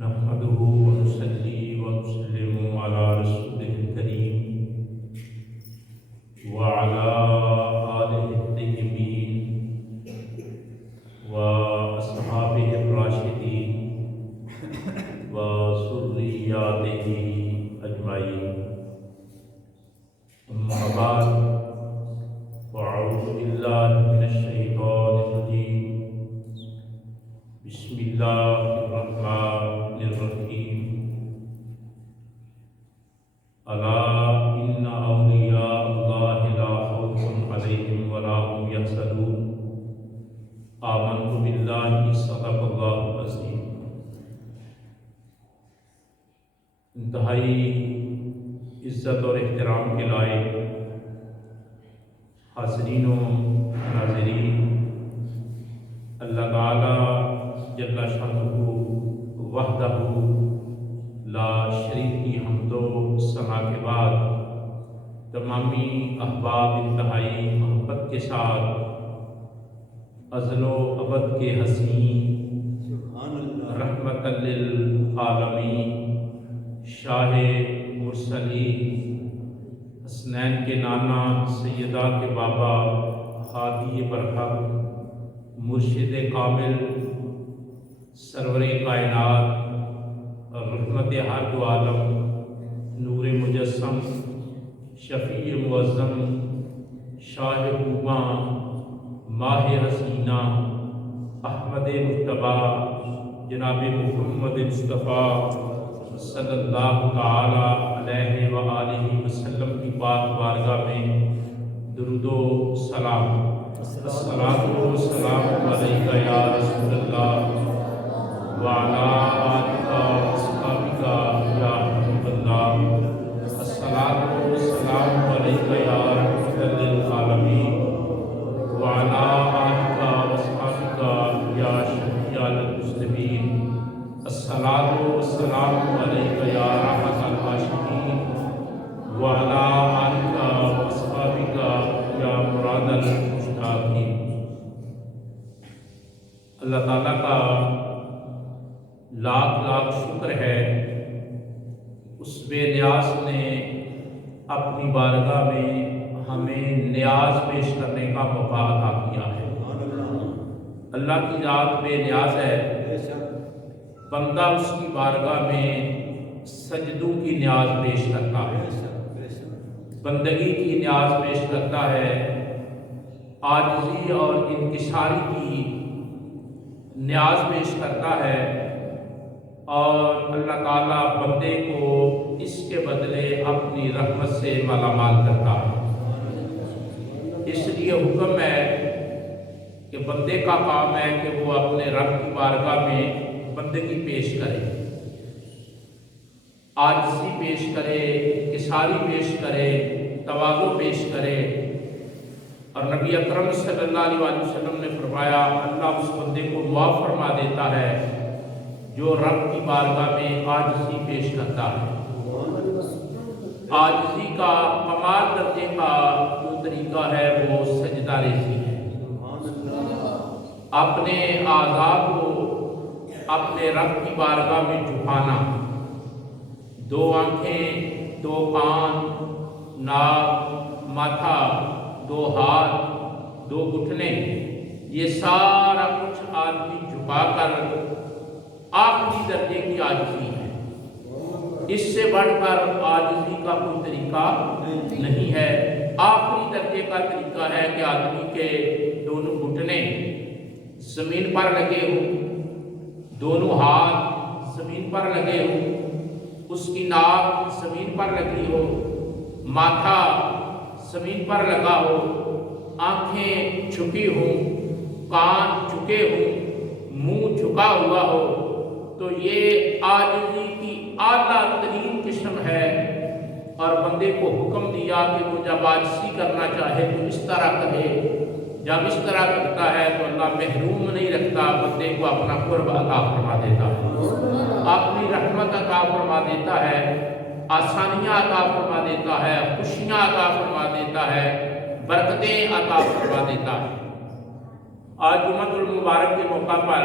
نحمده ونصلي ونسلم على رسوله الكريم وعلى آله الطيبين وأصحابه الراشدين وذرياته أجمعين. أما بعد، فأعوذ بالله من الشيطان الرجيم. بسم الله الرحمن الرحيم. ألا إن أولياء الله لا خوف عليهم ولا هم يحزنون. آمنت بالله صدق الله العظيم. انتہائی عزت اور احترام کے لائق حاضرین و ناظرین، اللہ تعالیٰ جل شانہ وحدہ لا شریک کی حمد و ثنا کے بعد تمامی احباب انتہائی محبت کے ساتھ ازل و ابد کے حسین رحمت للعالمین شاہ مرسلین حسنین کے نانا سیدہ کے بابا ہادی برحق مرشد کامل سرور کائنات رحمت ہر دو عالم نور مجسم شفیع معظم شاہ خوباں ماہ حسینہ احمد مجتبیٰ جناب محمد مصطفیٰ صلی اللہ تعالی علیہ وآلہ وسلم کی پاک بارگاہ میں درود و سلام. الصلاۃ والسلام علیک یا رسول اللہ وعلی آلک واصحابک یا حبیب اللہ. الصلاۃ والسلام علیک یا رحمۃ للعالمین وعلی آلک واصحابک یا شفیع المذنبین. الصلاۃ والسلام علیک یا رحمۃ العاشقین وعلی آلک واصحابک یا مراد المشتاقین. اللہ تعالیٰ کا لاکھ لاکھ شکر ہے، اس بے نیاز نے اپنی بارگاہ میں ہمیں نیاز پیش کرنے کا موقع عطا کیا ہے. اللہ کی ذات بے نیاز ہے، بندہ اس کی بارگاہ میں سجدوں کی نیاز پیش کرتا ہے، بندگی کی نیاز پیش کرتا ہے، عاجزی اور انکساری کی نیاز پیش کرتا ہے، اور اللہ تعالیٰ بندے کو اس کے بدلے اپنی رحمت سے مالا مال کرتا ہے. اس لیے حکم ہے کہ بندے کا کام ہے کہ وہ اپنے رب کی بارگاہ میں بندگی پیش کرے، عاجزی پیش کرے، انکساری پیش کرے، تواضع پیش کرے. اور نبی اکرم صلی اللہ علیہ وسلم نے فرمایا اللہ اس بندے کو معاف فرما دیتا ہے جو رب کی بارگاہ میں عاجزی پیش کرتا ہے. عاجزی کا کمال درجے کا جو طریقہ ہے وہ سجدہ ریزی ہے. اپنے اعضاء کو اپنے رب کی بارگاہ میں جھکانا، دو آنکھیں، دو کان، ناک، ماتھا، دو ہاتھ، دو گھٹنے، یہ سارا کچھ آدمی جھکا کر آخری درجے کی عاجزی ہے. اس سے بڑھ کر عاجزی کا کوئی طریقہ نہیں ہے. آخری درجے کا طریقہ ہے کہ آدمی کے دونوں گھٹنے زمین پر لگے ہوں، دونوں ہاتھ زمین پر لگے ہوں، اس کی ناک زمین پر لگی ہو، ماتھا زمین پر لگا ہو، آنکھیں جھکی ہوں، کان جھکے ہوں، منہ جھکا ہوا ہو. تو یہ عاجزی کی اعلیٰ ترین قسم ہے. اور بندے کو حکم دیا کہ وہ جب عاجزی کرنا چاہے تو اس طرح کہے. جب اس طرح کرتا ہے تو اللہ محروم نہیں رکھتا، بندے کو اپنا قرب عطا فرما دیتا ہے، اپنی رحمت عطا فرما دیتا ہے، آسانیاں عطا فرما دیتا ہے، خوشیاں عطا فرما دیتا ہے، برکتیں عطا فرما دیتا ہے. آج جمعۃ المبارک کے موقع پر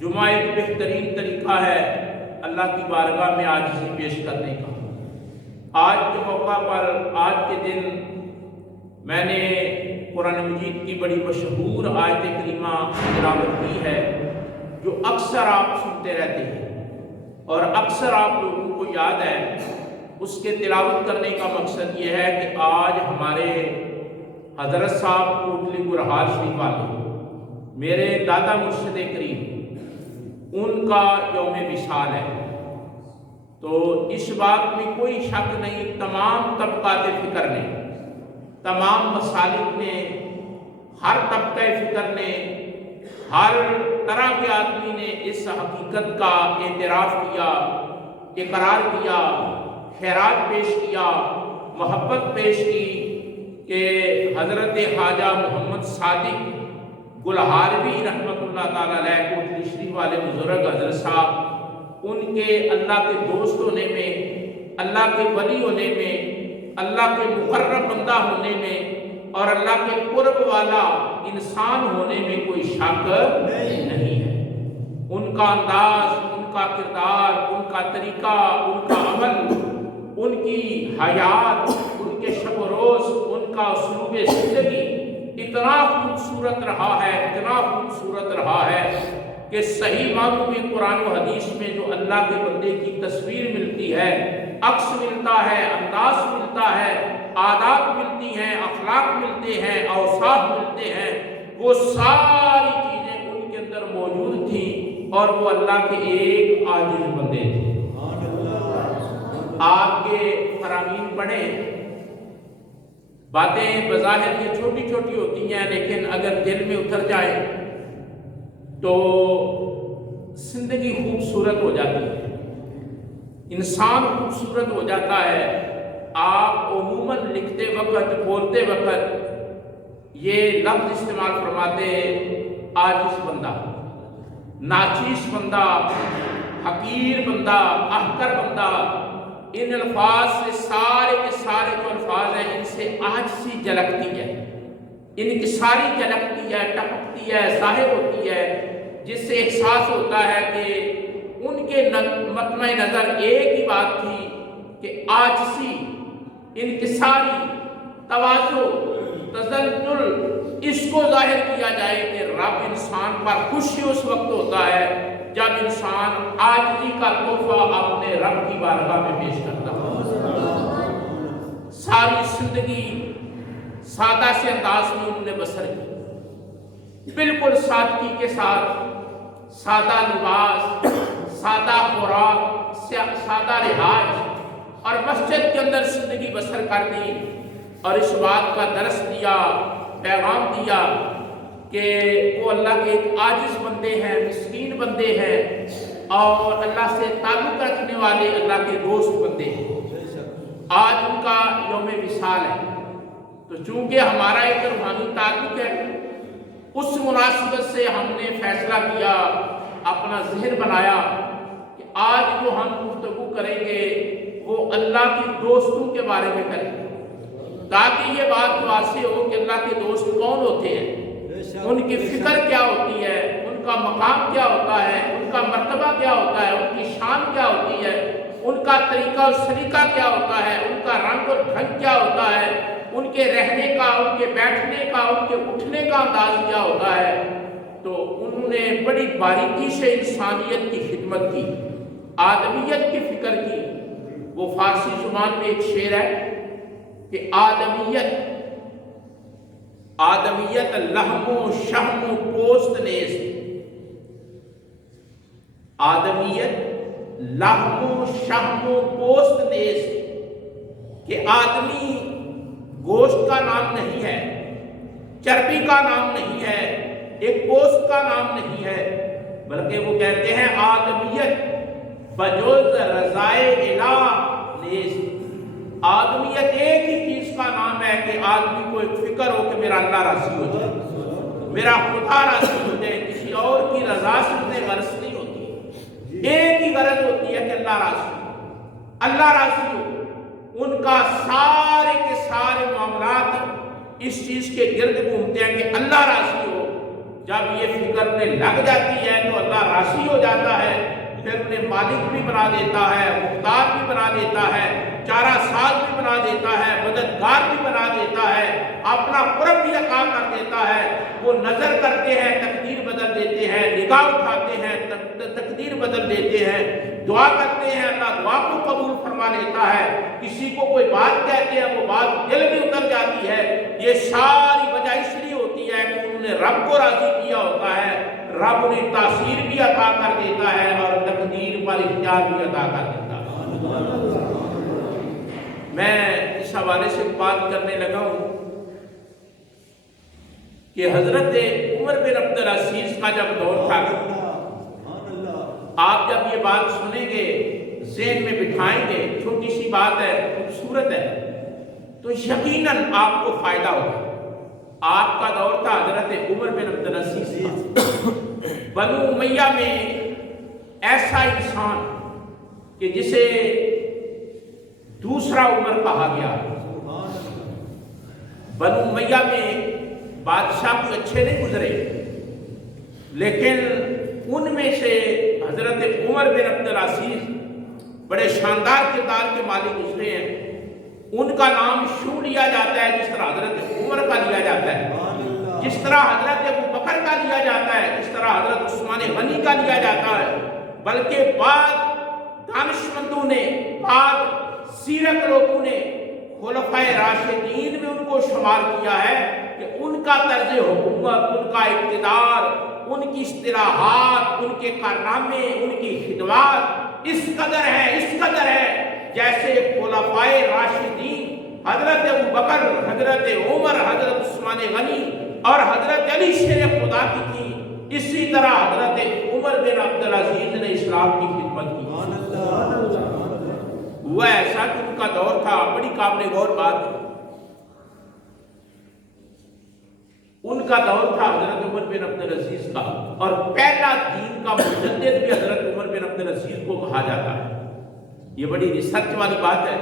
جمعہ ایک بہترین طریقہ طریقہ ہے اللہ کی بارگاہ میں عاجزی پیش کرنے کا۔ آج کے موقع پر، آج کے دن میں نے قرآن مجید کی بڑی مشہور آیت کریمہ تلاوت کی ہے، جو اکثر آپ سنتے رہتے ہیں اور اکثر آپ لوگوں کو یاد ہے۔ اس کے تلاوت کرنے کا مقصد یہ ہے کہ آج ہمارے حضرت صاحب کوٹلی گرحال شریف والے، میرے دادا مرشد کریم، ان کا یوم وصال ہے۔ تو اس بات میں کوئی شک نہیں، تمام طبقات فکر نے، تمام مسالک نے، ہر طبقہ فکر نے، ہر طرح کے آدمی نے اس حقیقت کا اعتراف کیا، اقرار کیا، خیرات پیش کیا، محبت پیش کی کہ حضرت خواجہ محمد صادق گلہاروی رحمۃ اللہ تعالیٰ علیہ کوٹلی شریف والے بزرگ حضرت صاحب، ان کے اللہ کے دوست ہونے میں، اللہ کے ولی ہونے میں، اللہ کے مقرب بندہ ہونے میں اور اللہ کے قرب والا انسان ہونے میں کوئی شک نہیں ہے۔ ان کا انداز، ان کا کردار، ان کا طریقہ، ان کا عمل، ان کی حیات، ان کے شب و روز، ان کا اسلوب زندگی اتنا خوبصورت رہا ہے، اتنا خوبصورت رہا ہے کہ صحیح معنوں میں قرآن و حدیث میں جو اللہ کے بندے کی تصویر ملتی ہے، عکس ملتا ہے، انداز ملتا ہے، عادات ملتی ہیں، اخلاق ملتے ہیں، اوصاف ملتے ہیں، وہ ساری چیزیں ان کے اندر موجود تھیں اور وہ اللہ کے ایک عاجز بندے تھے۔ آپ کے فرامین پڑھیں، باتیں بظاہر یہ چھوٹی چھوٹی ہوتی ہیں، لیکن اگر دل میں اتر جائے تو زندگی خوبصورت ہو جاتی ہے، انسان خوبصورت ہو جاتا ہے۔ آپ عموماً لکھتے وقت، بولتے وقت یہ لفظ استعمال فرماتے عاجز بندہ، ناچیز بندہ، حقیر بندہ، احقر بندہ۔ ان الفاظ سے سارے کے سارے جو الفاظ ہیں، ان سے عاجزی جھلکتی ہے، انکساری جھلکتی ہے، ٹپکتی ہے، ظاہر ہوتی ہے، جس سے احساس ہوتا ہے کہ ان کے مطمع نظر ایک ہی بات تھی کہ عاجزی، انکساری، تواضع، تذلل، اس کو ظاہر کیا جائے کہ رب انسان پر خوش اس وقت ہوتا ہے جب انسان عاجزی کا تحفہ اپنے رب کی بارگاہ میں پیش کرتا ہے۔ ساری زندگی سادہ سے انداز میں انہوں نے بسر کی، بالکل سادگی کے ساتھ، سادہ لباس، سادہ خوراک، سادہ رہائش، اور مسجد کے اندر زندگی بسر کر دی اور اس بات کا درس دیا، پیغام دیا کہ وہ اللہ کے ایک عاجز بندے ہیں، مسکین بندے ہیں اور اللہ سے تعلق رکھنے والے اللہ کے دوست بندے ہیں۔ آج ان کا یوم وصال ہے، تو چونکہ ہمارا ایک روحانی تعلق ہے، اس مناسبت سے ہم نے فیصلہ کیا، اپنا ذہن بنایا کہ آج جو ہم گفتگو کریں گے وہ اللہ کے دوستوں کے بارے میں کریں گے، تاکہ یہ بات واضح ہو کہ اللہ کے دوست کون ہوتے ہیں، ان کی فکر کیا ہوتی ہے، ان کا مقام کیا ہوتا ہے، ان کا مرتبہ کیا ہوتا ہے، ان کی شان کیا ہوتی ہے، ان کا طریقہ اور سلیقہ کیا ہوتا ہے، ان کا رنگ اور ڈھنگ کیا ہوتا ہے، ان کے رہنے کا، ان کے بیٹھنے کا، ان کے اٹھنے کا انداز کیا ہوتا ہے۔ تو انہوں نے بڑی باریکی سے انسانیت کی خدمت کی، آدمیت کی فکر کی۔ وہ فارسی زبان میں ایک شعر ہے کہ آدمیت لحم و شحم و پوست نیز، آدمیت لحم و شحم و پوست نیز، کہ آدمی گوشت کا نام نہیں ہے، چربی کا نام نہیں ہے، ایک پوست کا نام نہیں ہے، بلکہ وہ کہتے ہیں آدمیت بجوز رضائے الہ نیز، آدمیت ایک ہی چیز کا نام ہے کہ آدمی کو ایک فکر ہو کہ میرا اللہ راضی ہو جائے، میرا خدا راضی ہو جائے، کسی اور کی رضا سے انہیں غرض نہیں ہوتی، ایک ہی غرض ہوتی ہے کہ اللہ راضی ہو، اللہ راضی ہو۔ ان کا سارے کے سارے معاملات اس چیز کے گرد گھومتے ہیں کہ اللہ راضی ہو۔ جب یہ فکر میں لگ جاتی ہے تو اللہ راضی ہو جاتا ہے، پھر پھر انہیں مالک بھی بنا دیتا ہے، مختار بھی بنا دیتا ہے، چارہ ساز بھی بنا دیتا ہے، مددگار بھی بنا دیتا ہے، اپنا قرب بھی عطا کر دیتا ہے۔ وہ نظر کرتے ہیں تقدیر بدل دیتے ہیں، نگاہ اٹھاتے ہیں تقدیر بدل دیتے ہیں، دعا کرتے ہیں اللہ دعا کو قبول فرما لیتا ہے، کسی کو کوئی بات کہتے ہیں وہ بات دل میں اتر جاتی ہے۔ یہ ساری وجہ اس لیے ہوتی ہے کہ انہوں نے رب کو راضی کیا ہوتا ہے، رب انہیں تاثیر بھی عطا کر دیتا ہے اور تقدیر پر اختیار بھی عطا کر دیتا ہے۔ میں اس حوالے سے بات کرنے لگا ہوں کہ حضرت عمر بن عبدالعزیز کا جب دور تھا، آپ جب یہ بات سنیں گے ذہن میں بٹھائیں گے، چھوٹی سی بات ہے خوبصورت ہے، تو یقیناً آپ کو فائدہ ہوگا۔ آپ کا دور تھا حضرت عمر بن عبدالعزیز کا۔ بنو امیہ میں ایسا انسان کہ جسے دوسرا عمر کہا گیا، بنو امیہ میں بادشاہ کوئی اچھے نہیں گزرے، لیکن ان میں سے حضرت عمر بن عبدالعزیز بڑے شاندار کردار کے مالک گزرے ہیں۔ ان کا نام شو لیا جاتا ہے جس طرح حضرت عمر کا لیا جاتا ہے، جس طرح حضرت ابوبکر کا لیا جاتا ہے، جس طرح حضرت عثمان غنی کا لیا جاتا ہے، بلکہ بعد دانشمندوں نے، بعد سیرت لوگوں نے خلفائے راشدین میں ان کو شمار کیا ہے کہ ان کا طرز حکومت، ان کا اقتدار، ان کی اصطلاحات، ان کے کارنامے، ان کی خدمات اس قدر ہے جیسے خلفائے راشدین حضرت ابوبکر، حضرت عمر، حضرت عثمان غنی اور حضرت علی شیر خدا کی تھی، اسی طرح حضرت عمر بن عبدالعزیز نے اسلام کی خدمت کی۔ ہوا ایسا کہ ان کا دور تھا، بڑی قابل غور بات ہے، ان کا دور تھا حضرت عمر بن عبدالعزیز کا، اور پہلا دین کا مجدد بھی حضرت عمر بن عبدالعزیز کو کہا جاتا ہے۔ یہ بڑی ریسرچ والی بات ہے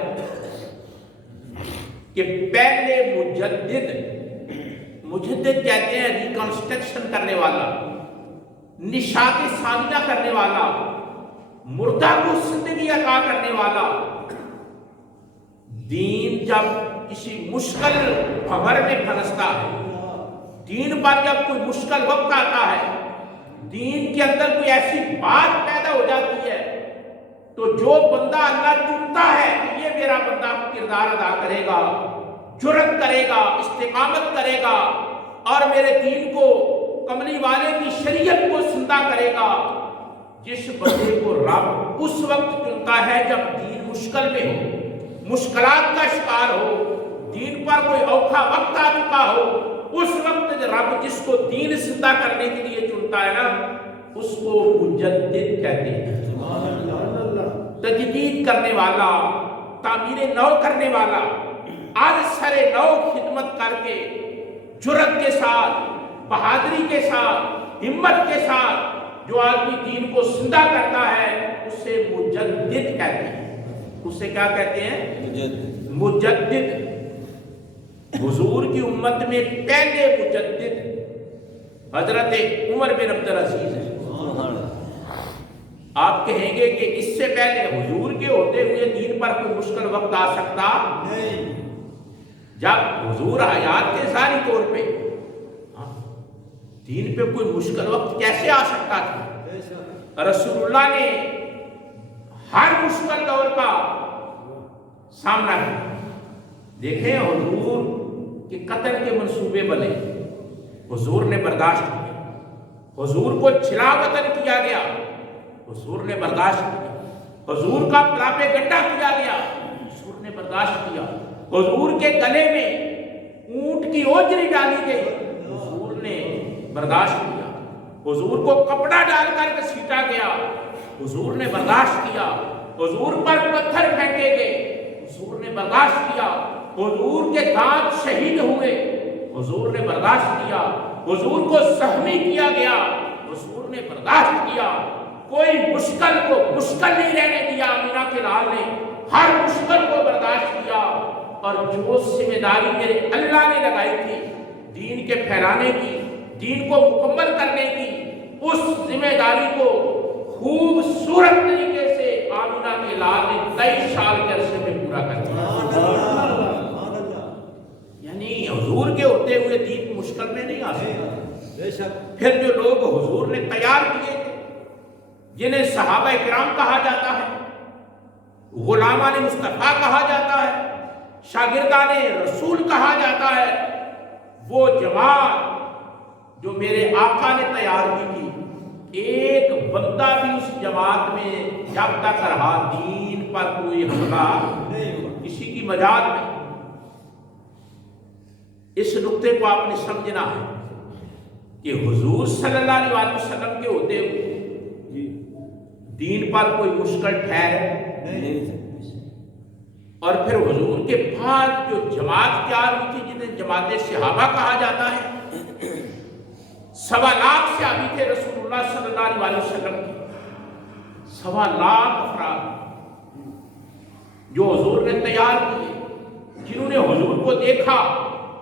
کہ پہلے مجدد کہتے ہیں ریکنسٹرکشن کرنے والا، نشاط ثانیہ کرنے والا، مردہ کو زندگی عطا کرنے والا۔ دین جب کسی مشکل بھنور میں پھنستا ہے، دین پر جب کوئی مشکل وقت آتا ہے، دین کے اندر کوئی ایسی بات پیدا ہو جاتی ہے، تو جو بندہ اللہ چنتا ہے کہ یہ میرا بندہ کردار ادا کرے گا، جرأت کرے گا، استقامت کرے گا اور میرے دین کو، کملی والے کی شریعت کو زندہ کرے گا، جس بندے کو رب اس وقت چنتا ہے جب دین مشکل میں ہو، مشکلات کا شکار ہو، دین پر کوئی اوکھا وقت آ چکا ہو، اس وقت رب جس کو دین زندہ کرنے کے لیے چنتا ہے نا، اس کو مجدد کہتے ہیں، تجدید کرنے والا، تعمیر نو کرنے والا، آج سر نو خدمت کر کے جرأت کے ساتھ، بہادری کے ساتھ، ہمت کے ساتھ جو آدمی دین کو زندہ کرتا ہے اسے مجدد کہتے ہیں۔ اسے کیا کہتے ہیں؟ مجدد۔ حضور کی امت میں پہلے مجدد حضرت عمر بن عبدالعزیز ہیں۔ آپ کہیں گے کہ اس سے پہلے حضور کے ہوتے ہوئے دین پر کوئی مشکل وقت آ سکتا نہیں؟ جب حضور حیات کے ظاہری طور پہ دین پہ کوئی مشکل وقت کیسے آ سکتا تھا؟ رسول اللہ نے ہر مشکل دور کا سامنا کیا۔ دیکھیں حضور کے قتل کے منصوبے بنے، حضور نے برداشت کیا، حضور کو چھلا وطن کیا گیا، حضور نے برداشت کیا، حضور کا پراپیگنڈا کیا گیا، حضور نے برداشت کیا، حضور کے گلے میں اونٹ کی اوجری ڈالی گئی، حضور نے برداشت کیا، حضور کو کپڑا ڈال کر گھسیٹا گیا، حضور نے برداشت کیا، حضور پر پتھر پھینکے گئے، حضور نے برداشت کیا، حضور کے دانت شہید ہوئے، حضور نے برداشت کیا، حضور کو زخمی کیا گیا، حضور نے برداشت کیا، کوئی مشکل کو مشکل نہیں رہنے دیا۔ آمینہ کے لال نے ہر مشکل کو برداشت کیا، اور جو ذمہ داری میرے اللہ نے لگائی تھی دین کے پھیلانے کی، دین کو مکمل کرنے کی، اس ذمہ داری کو خوبصورت پھر جو لوگ حضور نے تیار کیے تھے، جنہیں صحابہ کرام کہا جاتا ہے، غلامان مصطفیٰ کہا جاتا ہے، شاگردان رسول کہا جاتا ہے، وہ جماعت جو میرے آقا نے تیار کی تھی، ایک بندہ بھی اس جماعت میں جب تک رہا دین پر کوئی حملہ کسی کی مجال میں. اس نقطے کو آپ نے سمجھنا ہے کہ حضور صلی اللہ علیہ وسلم کے ہوتے ہوئے دین پر کوئی مشکل ٹھہر، اور پھر حضور کے بعد جو جماعت تیار ہوئی تھی جنہیں جماعت صحابہ کہا جاتا ہے، 1.25 لاکھ صحابی تھے رسول اللہ صلی اللہ علیہ وسلم کی، 1.25 لاکھ افراد جو حضور نے تیار کیے، جنہوں نے حضور کو دیکھا،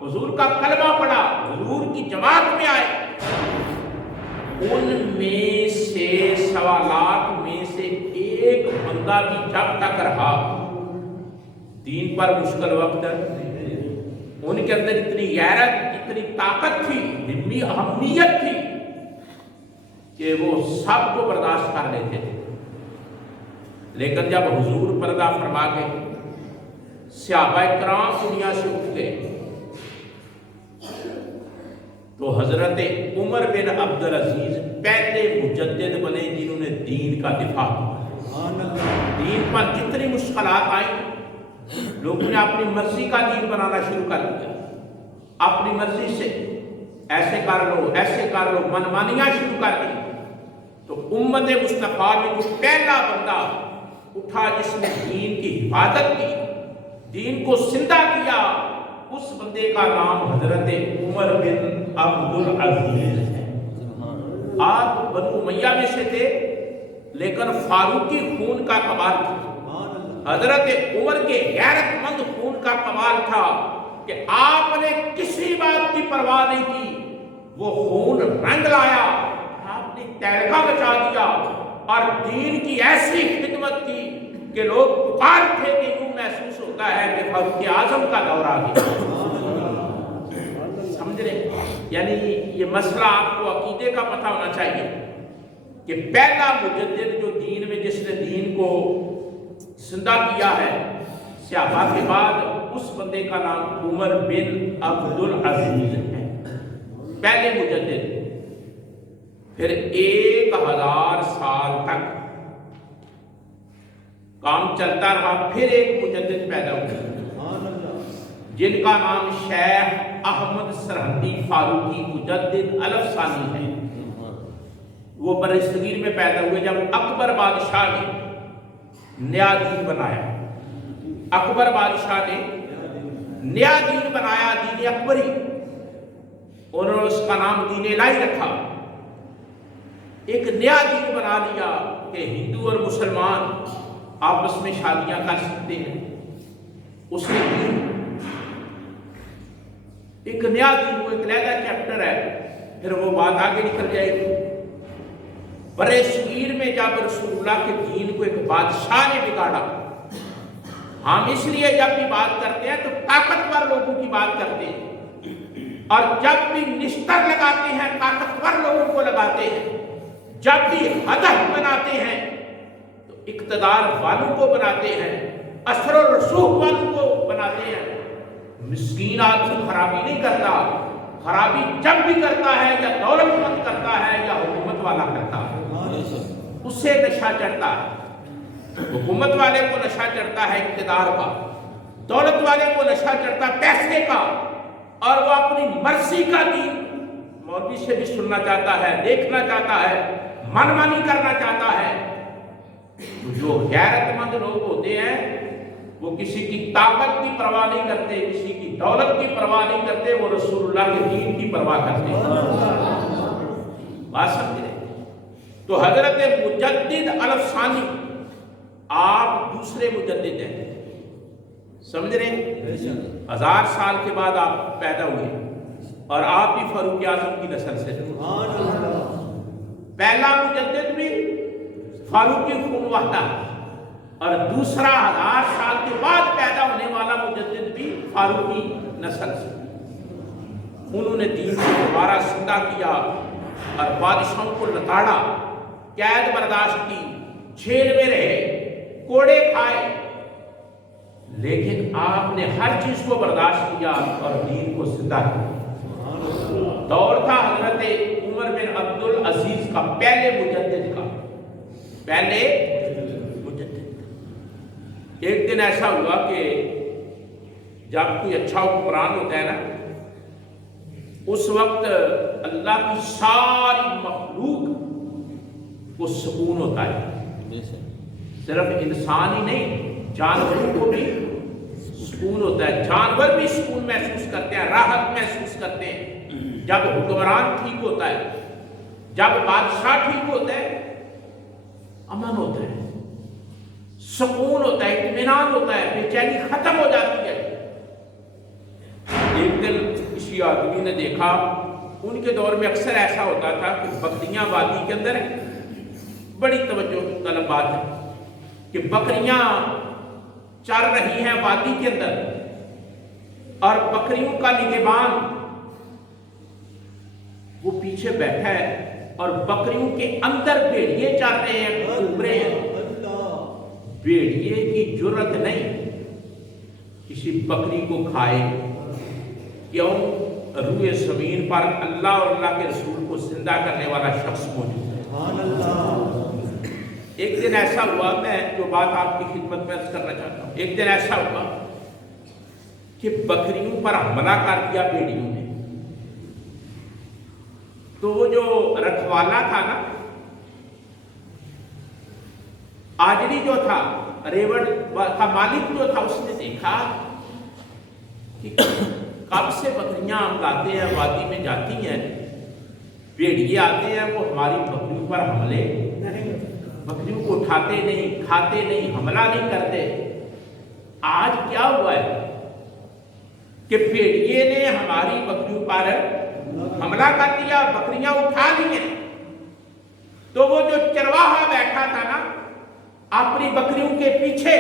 حضور کا کلمہ پڑھا، حضور کی جماعت میں آئے. ان میں سے 1.25 لاکھ میں سے ایک بندہ بھی جب تک رہا دین پر مشکل وقت، ان کے اندر اتنی غیرت، اتنی طاقت تھی، اتنی اہمیت تھی کہ وہ سب کو برداشت کر لیتے تھے. لیکن جب حضور پردہ فرما کے صحابہ کرام دنیا سے اٹھ گئے تو حضرت عمر بن عبدالعزیز پہلے مجدد بنے جنہوں نے دین کا دفاع کیا. دین پر جتنی مشکلات آئیں، لوگوں نے اپنی مرضی کا دین بنانا شروع کر دیا، اپنی مرضی سے ایسے کر لو، ایسے کر لو، منمانیاں شروع کر دی. تو امت مصطفیٰ میں جو پہلا بندہ اٹھا جس نے دین کی حفاظت کی، دین کو زندہ کیا، اس بندے کا نام حضرت عمر بن عبدالعزیز ہے. آپ بنو امیہ میں سے تھے لیکن فاروقی خون کا کمال تھا. حضرت عمر کے غیرت مند خون کا کمال تھا کہ آپ نے کسی بات کی پرواہ نہیں کی. وہ خون رنگ لایا، آپ نے تہلکہ مچا دیا اور دین کی ایسی خدمت کی کہ لوگ پکار تھے کہ یوں محسوس ہوتا ہے کہ فاروق اعظم کا دور آ گیا. سمجھ رہے؟ یعنی یہ مسئلہ آپ کو عقیدے کا پتہ ہونا چاہیے کہ پہلا مجدد جو دین میں جس نے دین کو زندہ کیا ہے صحابہ کے بعد، اس بندے کا نام عمر بن عبدالعزیز ہے، پہلے مجدد. پھر 1000 سال تک کام چلتا رہا. پھر ایک مجدد پیدا ہوا جن کا نام شیخ احمد سرہندی فاروقی مجدد الف ثانی ہے. وہ برصغیر میں پیدا ہوئے جب اکبر بادشاہ نے نیا دین بنایا. اکبر بادشاہ نے نیا دین بنایا، دین اکبری. انہوں نے اس کا نام دین الہی رکھا. ایک نیا دین بنا لیا کہ ہندو اور مسلمان آپس میں شادیاں کر سکتے ہیں. اس نے ایک نیا دین، وہ ایک علیحدہ چیپٹر ہے، پھر وہ بات آگے نکل جائے گی. برے صغیر میں جب رسول اللہ کے دین کو ایک بادشاہ نے بگاڑا، ہم اس لیے جب بھی بات کرتے ہیں تو طاقتور لوگوں کی بات کرتے ہیں، اور جب بھی نشتر لگاتے ہیں طاقتور لوگوں کو لگاتے ہیں، جب بھی ہدف بناتے ہیں تو اقتدار والوں کو بناتے ہیں، اثر و رسوخ والوں کو بناتے ہیں. مسکین آدمی خرابی نہیں کرتا، خرابی جب بھی کرتا ہے یا دولت مند کرتا ہے یا حکومت والا کرتا ہے، اس سے نشہ چڑھتا ہے. حکومت والے کو نشہ چڑھتا ہے اقتدار کا، دولت والے کو نشہ چڑھتا ہے پیسے کا، اور وہ اپنی مرضی کا دین مولوی سے بھی سننا چاہتا ہے، دیکھنا چاہتا ہے، من مانی کرنا چاہتا ہے. جو غیرت مند لوگ ہوتے ہیں وہ کسی کی طاقت کی پرواہ نہیں کرتے، کسی کی دولت کی پرواہ نہیں کرتے، وہ رسول اللہ کے دین کی پرواہ کرتے ہیں. بات سمجھ رہے؟ تو حضرت مجدد الف ثانی، آپ دوسرے مجدد ہیں. سمجھ رہے ہیں؟ 1000 سال کے بعد آپ پیدا ہوئے اور آپ بھی فاروق اعظم کی نسل سے. پہلا مجدد بھی فاروقی خون والا، اور دوسرا 1000 سال کے بعد پیدا ہونے والا مجدد بھی فاروقی نسل سے. انہوں نے دین کو دوبارہ زندہ کیا اور بادشاہوں کو لتاڑا، قید برداشت کی، جیل میں رہے، کوڑے کھائے، لیکن آپ نے ہر چیز کو برداشت کیا اور دین کو زندہ کیا۔ دور تھا حضرت عمر بن عبدالعزیز کا، پہلے مجدد کا، پہلے مجدد کا۔ ایک دن ایسا ہوا کہ جب کوئی اچھا حکمران ہوتا ہے نا، اس وقت اللہ کی ساری مخلوق کو سکون ہوتا ہے، صرف انسان ہی نہیں، جانوروں کو بھی سکون ہوتا ہے۔ جانور بھی سکون محسوس کرتے ہیں، راحت محسوس کرتے ہیں جب حکمران ٹھیک ہوتا ہے، جب بادشاہ ٹھیک ہوتا ہے، امن ہوتا ہے، سکون ہوتا ہے، اطمینان ہوتا ہے، بے چینی ختم ہو جاتی ہے۔ ایک دن کسی آدمی نے دیکھا، ان کے دور میں اکثر ایسا ہوتا تھا کہ بکریاں وادی کے اندر، بڑی توجہ طلب بات ہے کہ بکریاں چر رہی ہیں وادی کے اندر، اور بکریوں کا نگہبان وہ پیچھے بیٹھا ہے، اور بکریوں کے اندر بھیڑیے چر رہے ہیں، گھوم رہے ہیں۔ بھیڑیے کی جرت نہیں کسی بکری کو کھائے، کیوں؟ روئے زمین پر اللہ اور اللہ کے رسول کو زندہ کرنے والا شخص موجود ہے۔ ایک دن ایسا ہوا، میں جو بات آپ کی خدمت میں عرض کرنا چاہتا ہوں، ایک دن ایسا ہوا کہ بکریوں پر حملہ کر دیا بھیڑیوں نے۔ تو وہ جو رکھوالا تھا نا، آجری جو تھا، ریوڑ کا مالک جو تھا، اس نے دیکھا کہ کب سے بکریاں ہم لاتے ہیں، وادی میں جاتی ہیں، بھیڑیے آتے ہیں، وہ ہماری بکریوں پر حملے، بکریوں کو اٹھاتے نہیں، کھاتے نہیں، حملہ نہیں کرتے۔ آج کیا ہوا ہے کہ بھیڑیے نے ہماری بکریوں پر حملہ کر دیا، بکریاں اٹھا لی ہیں۔ تو وہ جو چرواہا بیٹھا تھا نا، اپنی بکریوں کے پیچھے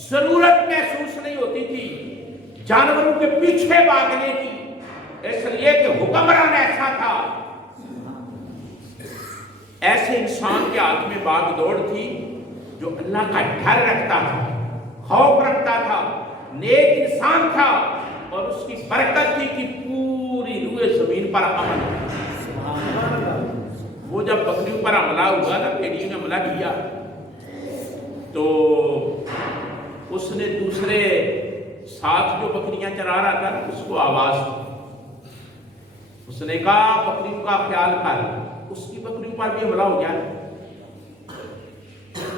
ضرورت محسوس نہیں ہوتی تھی جانوروں کے پیچھے بھاگنے کی، اس لیے کہ حکمران ایسا تھا۔ ایسے انسان کے ہاتھ میں باغ دوڑ تھی جو اللہ کا ڈر رکھتا تھا، خوف رکھتا تھا، نیک انسان تھا، اور اس کی برکت تھی کہ پوری روئے زمین پر امن ہے۔ وہ جب بکریوں پر حملہ ہوا نا، بھیڑیوں نے حملہ کیا، تو اس نے دوسرے ساتھ جو بکریاں چرا رہا تھا نا، اس کو آواز دی۔ اس نے کہا بکریوں کا خیال کر، اس کی بکریوں پر بھی حملہ ہو گیا۔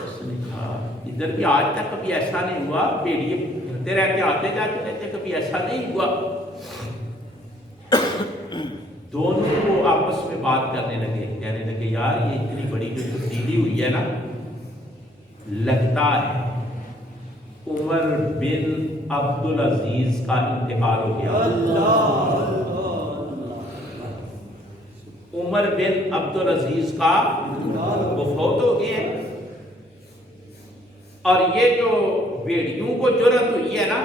اس نے کہا ادھر بھی آج تک کبھی ایسا نہیں ہوا، بھیڑیے پھرتے رہتے، آتے جاتے رہتے، کبھی ایسا نہیں ہوا۔ دونوں کو آپس میں بات کرنے لگے، کہنے لگے یار یہ اتنی بڑی جو تبدیلی ہوئی ہے نا، لگتا ہے عمر بن عبدالعزیز کا انتقال ہو گیا۔ عمر بن عبدالعزیز کا وہ فوت ہو گئے ہیں، اور یہ جو بھیڑیوں کو جرت ہوئی ہے نا،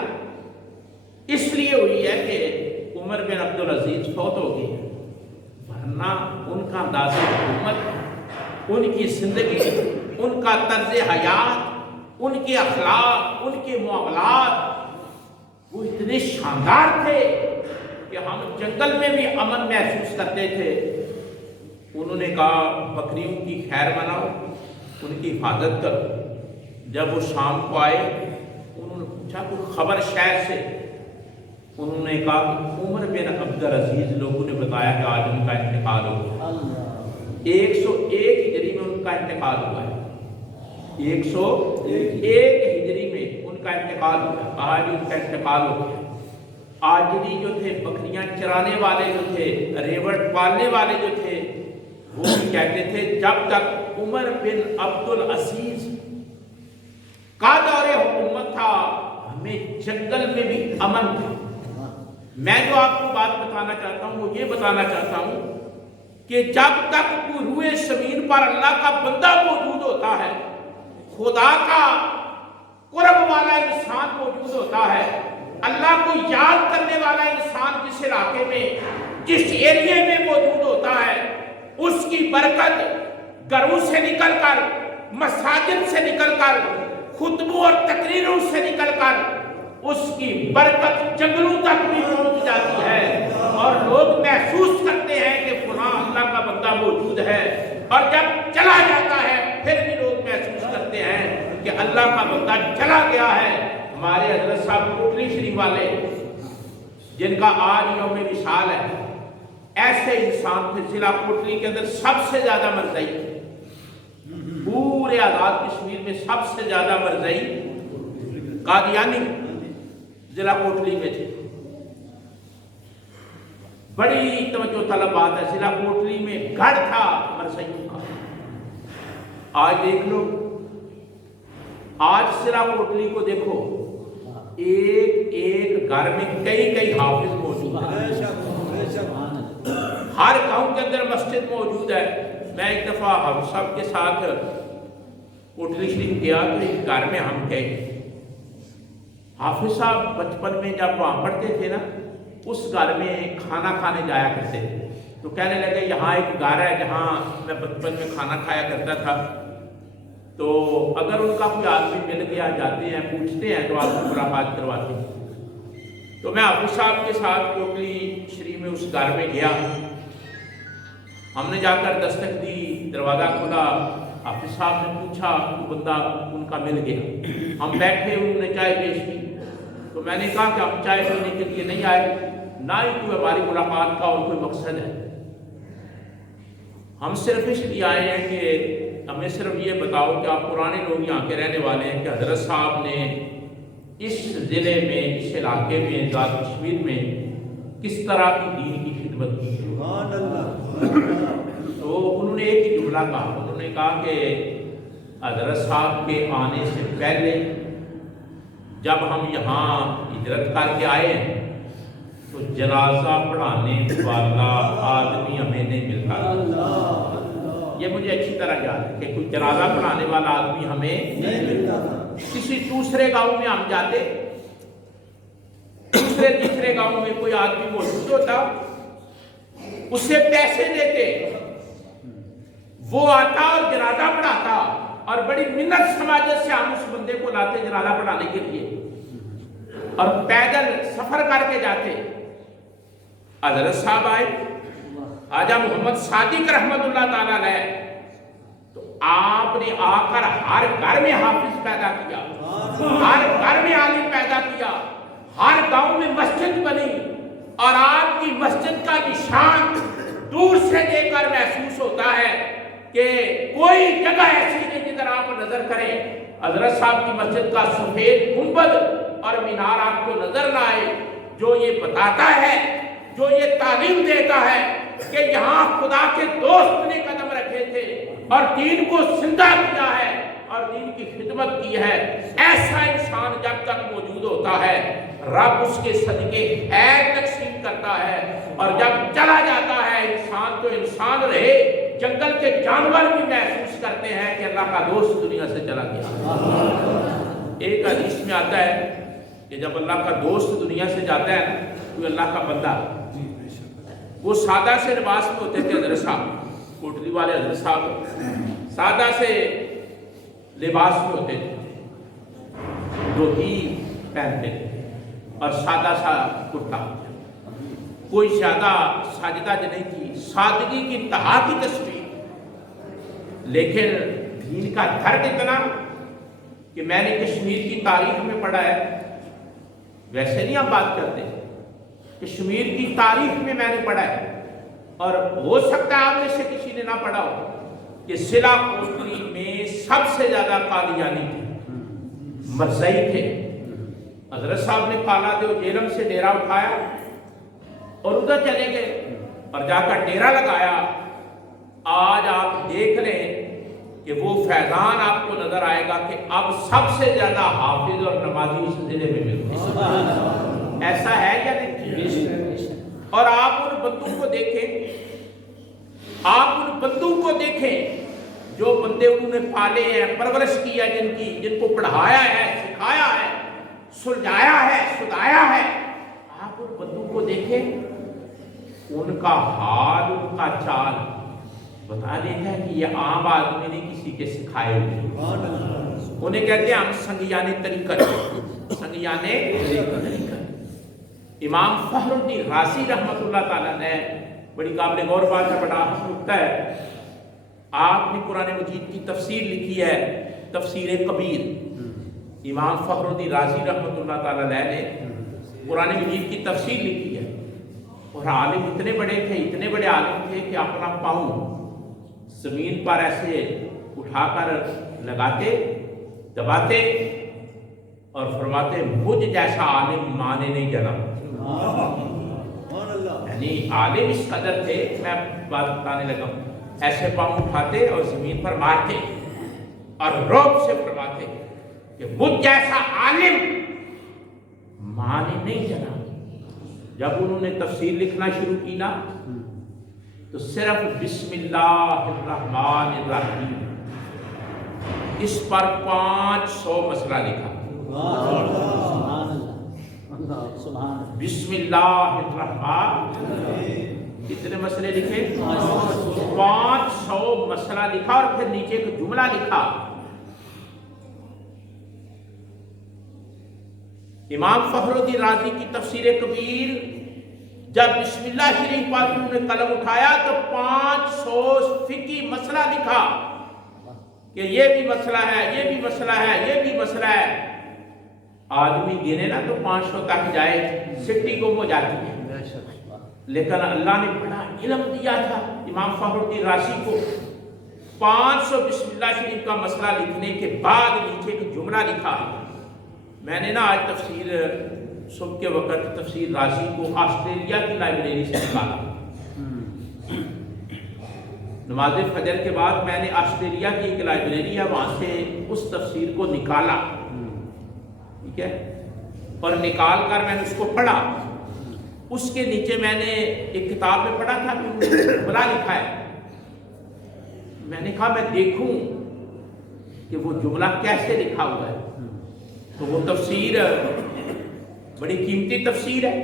اس لیے ہوئی ہے کہ عمر بن عبدالعزیز فوت ہو گئے، ورنہ ان کا انداز حکومت، ان کی زندگی، ان کا طرز حیات، ان کے اخلاق، ان کے معاملات وہ اتنے شاندار تھے کہ ہم جنگل میں بھی امن محسوس کرتے تھے۔ انہوں نے کہا بکریوں کی خیر مناؤ، ان کی حفاظت کرو۔ جب وہ شام کو آئے، انہوں نے پوچھا کوئی خبر شہر سے؟ انہوں نے کہا کہ عمر بن عبدالعزیز لوگوں نے بتایا کہ آج ان کا انتقال ہو گیا۔ 101 ہجری میں ان کا انتقال ہوا ہے، 101 ہجری میں ان کا انتقال ہوا، آج ان کا انتقال ہو گیا۔ آجری جو تھے، بکریاں چرانے والے جو تھے، ریوڑ پالنے والے جو تھے، وہ بھی کہتے تھے جب تک عمر بن عبدالعزیز کا دور حکومت تھا، ہمیں جنگل میں بھی امن تھا۔ میں جو آپ کو بات بتانا چاہتا ہوں وہ یہ بتانا چاہتا ہوں کہ جب تک کوئی روئے زمین پر اللہ کا بندہ موجود ہوتا ہے، خدا کا قرب والا انسان موجود ہوتا ہے، اللہ کو یاد کرنے والا انسان جس علاقے میں جس ایریے میں موجود ہوتا ہے اس کی برکت گھروں سے نکل کر مساجد سے نکل کر خطبوں اور تقریروں سے نکل کر اس کی برکت جنگلوں تک بھی پہنچ جاتی ہے اور لوگ محسوس کرتے ہیں کہ فلاں اللہ کا بندہ موجود ہے، اور جب چلا جاتا ہے پھر بھی لوگ محسوس کرتے ہیں کہ اللہ کا بندہ چلا گیا ہے۔ ہمارے حضرت صاحب کوٹلی شریف والے جن کا آج یوم وصال ہے، ایسے انسان تھے ضلع کوٹلی کے اندر سب سے زیادہ مرزئی تھے، پورے آزاد کشمیر میں سب سے زیادہ مرزئی قادیانی ضلع کوٹلی میں تھے۔ بڑی توجہ طلب بات ہے، ضلع کوٹلی میں گھر تھا مرزئی کا۔ آج دیکھ لو، آج ضلع کوٹلی کو دیکھو، ایک ایک گھر میں کئی کئی حافظ موجود ہیں، ہر گاؤں کے اندر مسجد موجود ہے۔ میں ایک دفعہ حافظ صاحب کے ساتھ کوٹلی شریف گیا تو ایک گھر میں ہم گئے۔ حافظ صاحب بچپن میں جب وہاں پڑھتے تھے نا، اس گھر میں کھانا کھانے جایا کرتے تھے، تو کہنے لگے یہاں ایک گھر ہے جہاں میں بچپن میں کھانا کھایا کرتا تھا، تو اگر ان کا کوئی آدمی مل گیا، جاتے ہیں پوچھتے ہیں تو آپ کو ملاقات کرواتے ہیں۔ تو میں حافظ صاحب کے ساتھ کوٹلی شریف میں اس گھر میں گیا، ہم نے جا کر دستک دی، دروازہ کھولا، حافظ صاحب نے پوچھا تو بندہ ان کا مل گیا۔ ہم بیٹھے، انہوں نے چائے پیش کی، تو میں نے کہا کہ ہم چائے پینے کے لیے نہیں آئے، نہ ہی کوئی ہماری ملاقات کا اور کوئی مقصد ہے، ہم صرف اس لیے آئے ہیں کہ ہمیں صرف یہ بتاؤ کہ آپ پرانے لوگ یہاں کے رہنے والے ہیں کہ حضرت صاحب نے اس ضلع میں، اس علاقے میں، آزاد کشمیر میں کس طرح کی دین کی خدمت کی۔ سبحان اللہ۔ تو انہوں نے ایک ہی جملہ کہا، انہوں نے کہا کہ حضرت صاحب کے آنے سے پہلے جب ہم یہاں ہجرت کر کے آئے ہیں تو جنازہ پڑھانے والا آدمی ہمیں نہیں ملتا۔ یہ مجھے اچھی طرح یاد ہے کہ کوئی جنازہ پڑھانے والا آدمی ہمیں نہیں ملتا۔ کسی دوسرے گاؤں میں ہم جاتے، دوسرے تیسرے گاؤں میں کوئی آدمی موجود ہوتا، اسے پیسے دیتے، وہ آتا اور جنازہ پڑھاتا، اور بڑی منت سماجت سے ہم اس بندے کو لاتے جنازہ پڑھانے کے لیے، اور پیدل سفر کر کے جاتے۔ حضرت صاحب آئے، خواجہ محمد صادق رحمت اللہ تعالیٰ علیہ، تو آپ نے آ کر ہر گھر میں حافظ پیدا کیا، ہر گھر میں عالم پیدا کیا، ہر گاؤں میں مسجد بنی، اور آپ کی مسجد کا نشان دور سے دیکھ کر محسوس ہوتا ہے کہ کوئی جگہ ایسی نہیں جدھر آپ نظر کریں حضرت صاحب کی مسجد کا سفید گنبد اور مینار آپ کو نظر نہ آئے، جو یہ بتاتا ہے، جو یہ تعلیم دیتا ہے کہ یہاں خدا کے دوست نے قدم رکھے تھے اور دین کو زندہ کیا ہے اور دین کی خدمت کی ہے۔ ایسا انسان جب تک موجود ہوتا ہے رب اس کے صدقے خیر تقسیم کرتا ہے، اور جب چلا جاتا ہے انسان تو انسان رہے، جنگل کے جانور بھی محسوس کرتے ہیں کہ اللہ کا دوست دنیا سے چلا گیا۔ ایک حدیث میں آتا ہے کہ جب اللہ کا دوست دنیا سے جاتا ہے نا، کوئی اللہ کا بندہ، وہ سادہ سے لباس میں ہوتے تھے حضرت صاحب، کوٹلی والے حضرت صاحب سادہ سے لباس میں ہوتے تھے، دھوتی پہنتے تھے اور سادہ سا کرتا، کوئی زیادہ ساجدہ نہیں تھی، سادگی کی انتہا کی تصویر، لیکن دین کا درد اتنا کہ میں نے کشمیر کی تاریخ میں پڑھا ہے، ویسے نہیں ہم بات کرتے، کشمیر کی تاریخ میں نے پڑھا ہے، اور ہو سکتا ہے آپ میں سے کسی نے نہ پڑھا ہو کہ ضلع کوٹلی میں سب سے زیادہ قادیانی تھے، مرزئی تھے۔ حضرت صاحب نے کالا دیو جیلم سے ڈیرا اٹھایا اور ادھر چلے گئے اور جا کر ڈیرا لگایا۔ آج آپ دیکھ لیں کہ وہ فیضان آپ کو نظر آئے گا کہ اب سب سے زیادہ حافظ اور نمازی اس ضلع میں ملتے ہیں۔ ایسا ہے یا نہیں؟ اور آپ ان بندوں کو دیکھیں، آپ ان بندوں کو دیکھیں جو بندے انہوں نے پالے ہیں، پرورش کی ہے، جن کو پڑھایا ہے، سکھایا ہے، سلجھایا ہے، سدھایا ہے۔ آپ ان بندوں کو دیکھیں، ان کا حال، ان کا چال بتا دیتا ہے کہ یہ عام آدمی نے کسی کے سکھائے ہوئے۔ انہیں کہتے ہیں ہم سنگیان طریقت، سنگیان طریقت۔ امام فخر الدین رازی رحمۃ اللہ تعالیٰ نے بڑی قابل غور بات ہے، بڑا اہم نکتہ ہے، آپ نے قرآن مجید کی تفسیر لکھی ہے، تفسیر کبیر۔ امام فخر الدین رازی رحمۃ اللہ تعالیٰ نے قرآن مجید کی تفسیر لکھی ہے، اور عالم اتنے بڑے تھے، اتنے بڑے عالم تھے کہ اپنا پاؤں زمین پر ایسے اٹھا کر لگاتے، دباتے اور فرماتے مجھ جیسا عالم ماں نے نہیں جنا۔ یعنی عالم اس قدر تھے، میں بات بتانے لگا ہوں، ایسے پاؤں اٹھاتے اور زمین پر مارتے اور رعب سے فرماتے کہ مجھ جیسا عالم ماں نے نہیں جنا۔ جب انہوں نے تفسیر لکھنا شروع کی نا تو صرف بسم اللہ الرحمن الرحیم اس پر 500 مسئلہ لکھا۔ بسم اللہ الرحمن، کتنے مسئلے لکھے؟ 500 مسئلہ لکھا، اور پھر نیچے ایک جملہ لکھا۔ امام فخر الدین رازی کی تفسیر کبیر، جب بسم اللہ شریف پاک انہوں نے قلم اٹھایا تو 500 فقہی مسئلہ لکھا کہ یہ بھی مسئلہ ہے، یہ بھی مسئلہ ہے، یہ بھی مسئلہ ہے۔ آدمی گنے نا تو 500 تک جائے سٹی گم ہو جاتی ہے، لیکن اللہ نے بڑا علم دیا تھا امام فخر الدین رازی کو۔ 500 بسم اللہ شریف کا مسئلہ لکھنے کے بعد نیچے ایک جملہ لکھا۔ میں نے نا آج تفسیر صبح کے وقت تفسیر رازی کو آسٹریلیا کی لائبریری سے نکالا۔ نماز فجر کے بعد میں نے آسٹریلیا کی ایک لائبریری ہے وہاں سے اس تفسیر کو نکالا، ٹھیک ہے، اور نکال کر میں نے اس کو پڑھا۔ اس کے نیچے میں نے ایک کتاب میں پڑھا تھا کہ انہوں نے جملہ لکھا ہے۔ میں نے کہا میں دیکھوں کہ وہ جملہ کیسے لکھا ہوا ہے۔ تو وہ تفسیر بڑی قیمتی تفسیر ہے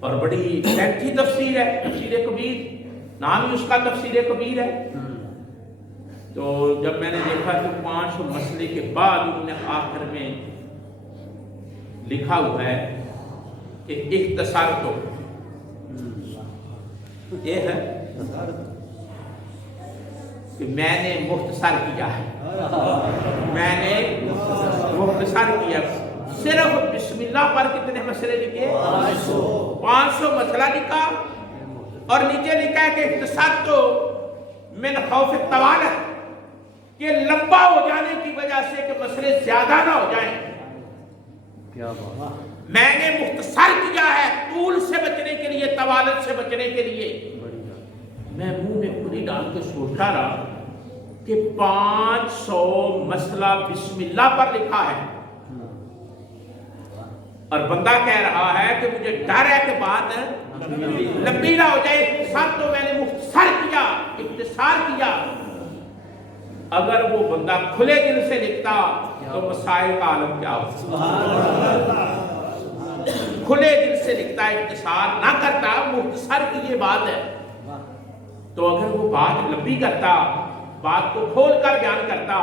اور بڑی لینتھی تفسیر ہے، تفسیر کبیر، نام ہی اس کا تفسیر کبیر ہے۔ تو جب میں نے دیکھا تو 5 مسئلے کے بعد انہوں نے آخر میں لکھا ہوا ہے کہ اختصار تو یہ ہے کہ میں نے مختصر کیا ہے، میں نے مختصر کیا۔ صرف بسم اللہ پر کتنے مسئلے لکھے؟ 500 مسئلہ لکھا، اور نیچے لکھا ہے کہ اختصار تو من خوف طوالت، کہ لمبا ہو جانے کی وجہ سے کہ مسئلے زیادہ نہ ہو جائیں۔ کیا بات! میں نے مختصر کیا ہے طول سے بچنے کے لیے، طوالت سے بچنے کے لیے۔ میں منہ میں انگلی ڈال کے سوچا رہا کہ 500 مسئلہ بسم اللہ پر لکھا ہے، اور بندہ کہہ رہا ہے کہ مجھے ڈر ہے کہ بات لمبی نہ ہو جائے۔ اختصار تو میں نے مختصر کیا، اختصار کیا۔ اگر وہ بندہ کھلے دل سے لکھتا تو مسائل کا عالم کیا ہوتا؟ کھلے دل سے لکھتا، اختصار نہ کرتا، مختصر کی یہ بات ہے، تو اگر وہ بات لمبی کرتا، بات کو کھول کر بیان کرتا،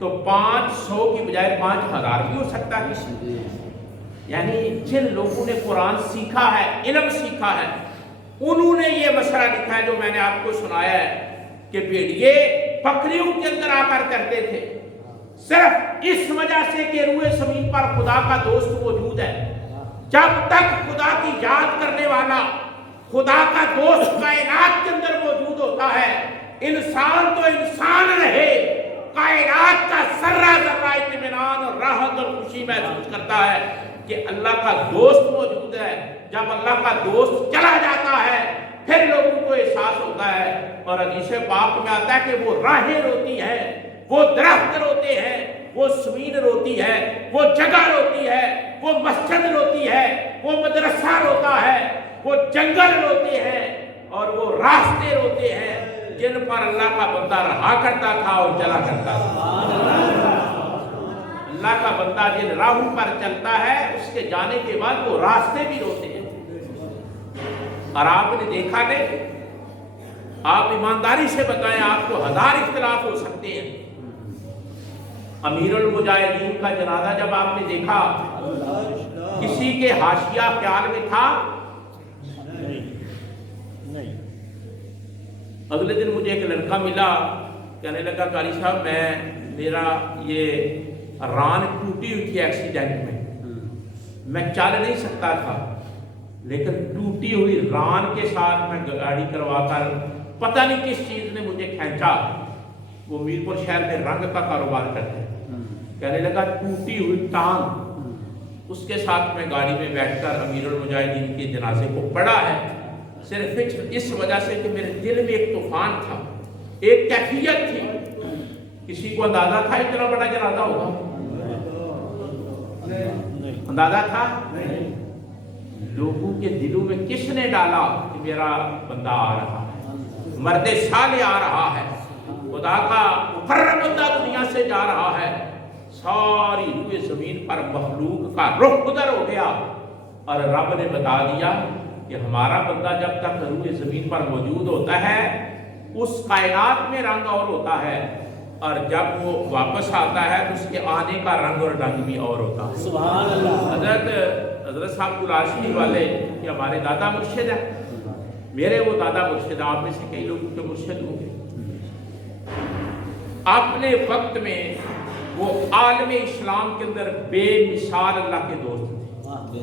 تو 500 کی بجائے 5000 بھی ہو سکتا کسی۔ یعنی جن لوگوں نے قرآن سیکھا ہے، علم سیکھا ہے، انہوں نے یہ مسئلہ لکھا ہے جو میں نے آپ کو سنایا ہے کہ بھیڑیے بکریوں کے اندر آ کر کرتے تھے، صرف اس وجہ سے کہ روئے زمین پر خدا کا دوست موجود ہے۔ جب تک خدا کی یاد کرنے والا، خدا کا دوست کائنات کے اندر موجود ہوتا ہے، انسان تو انسان رہے، کائنات کا ذرہ ذرہ اطمینان اور راحت اور خوشی محسوس کرتا ہے کہ اللہ کا دوست موجود ہے۔ جب اللہ کا دوست چلا جاتا ہے پھر لوگوں کو احساس ہوتا ہے، اور حدیث پاک میں آتا ہے کہ وہ راہیں روتی ہے، وہ درخت روتے ہیں، وہ زمین روتی ہے، وہ جگہ روتی ہے، وہ مسجد روتی ہے، وہ مدرسہ روتا ہے، وہ جنگل روتے ہیں، اور وہ راستے روتے ہیں جن پر اللہ کا بندہ رہا کرتا تھا اور چلا کرتا تھا۔ اللہ کا بندہ جن راہوں پر چلتا ہے اس کے جانے کے بعد وہ راستے بھی روتے ہیں۔ اور آپ نے دیکھا نہیں، آپ ایمانداری سے بتائیں، آپ کو ہزار اختلاف ہو سکتے ہیں، امیر المجاہدین کا جنازہ جب آپ نے دیکھا کسی کے حاشیہ خیال میں تھا؟ نہیں۔ اگلے دن مجھے ایک لڑکا ملا، کہنے لگا قاری صاحب میرا یہ ران ٹوٹی ہوئی تھی ایکسیڈنٹ میں چل نہیں سکتا تھا، لیکن ٹوٹی ہوئی ران کے ساتھ میں گاڑی کروا کر پتہ نہیں کس چیز نے مجھے کھینچا۔ وہ میرپور شہر میں رنگ کا کاروبار کرتے ہیں، کہنے لگا ٹوٹی ہوئی ٹانگ، اس کے ساتھ میں گاڑی میں بیٹھ کر امیر المجاہدین کے جنازے کو پڑھا ہے، صرف اس وجہ سے کہ میرے دل میں ایک طوفان تھا، ایک کیفیت تھی۔ کسی کو اندازہ تھا اتنا بڑا جنازہ ہوگا؟ اندازہ تھا؟ لوگوں کے دلوں میں کس نے ڈالا کہ میرا بندہ آ رہا ہے، مرد صالح آ رہا ہے، خدا کا مقرب بندہ دنیا سے جا رہا ہے؟ ساری روئے زمین پر مخلوق کا رخ ادھر ہو گیا، اور رب نے بتا دیا کہ ہمارا بندہ جب تک روئے زمین پر موجود ہوتا ہے اس کائنات میں رنگ اور ہوتا ہے، اور جب وہ واپس آتا ہے تو اس کے آنے کا رنگ اور ڈھنگ بھی اور ہوتا ہے۔ سبحان اللہ۔ حضرت صاحب گلاشی والے کہ ہمارے دادا مرشد ہیں، میرے وہ دادا مرشد ہیں، آپ میں سے کئی لوگوں کے مرشد ہوں گے۔ اپنے وقت میں وہ عالم اسلام کے اندر بے مثال اللہ کے دوست تھے۔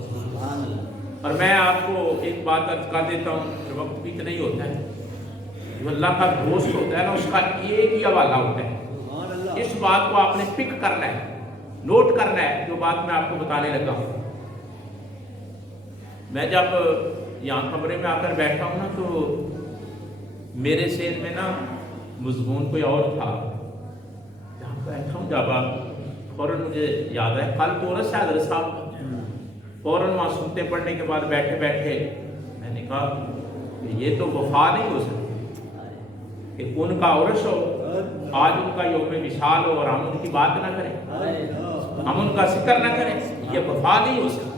اور میں آپ کو ایک بات عرض کر دیتا ہوں کہ وقت بھی تو نہیں ہوتا ہے، جو اللہ کا دوست ہوتا ہے نا اس کا ایک ہی حوالہ ہوتا ہے، اس بات کو آپ نے پک کرنا ہے، نوٹ کرنا ہے جو بات میں آپ کو بتانے لگا ہوں۔ میں جب یہاں کمرے میں آ کر بیٹھا ہوں نا تو میرے ذہن میں نا مضمون کوئی اور تھا، جہاں بیٹھا ہوں جب فوراً مجھے یاد ہے کل کورس ہے حضرت صاحب کا، فوراً وہاں سنتے پڑھنے کے بعد بیٹھے بیٹھے میں نے کہا کہ یہ تو وفا نہیں ہو سکتی کہ ان کا عرش ہو، آج ان کا یوم وصال ہو اور ہم ان کی بات نہ کریں، ہم ان کا ذکر نہ کریں، یہ وفا نہیں ہو سکتی۔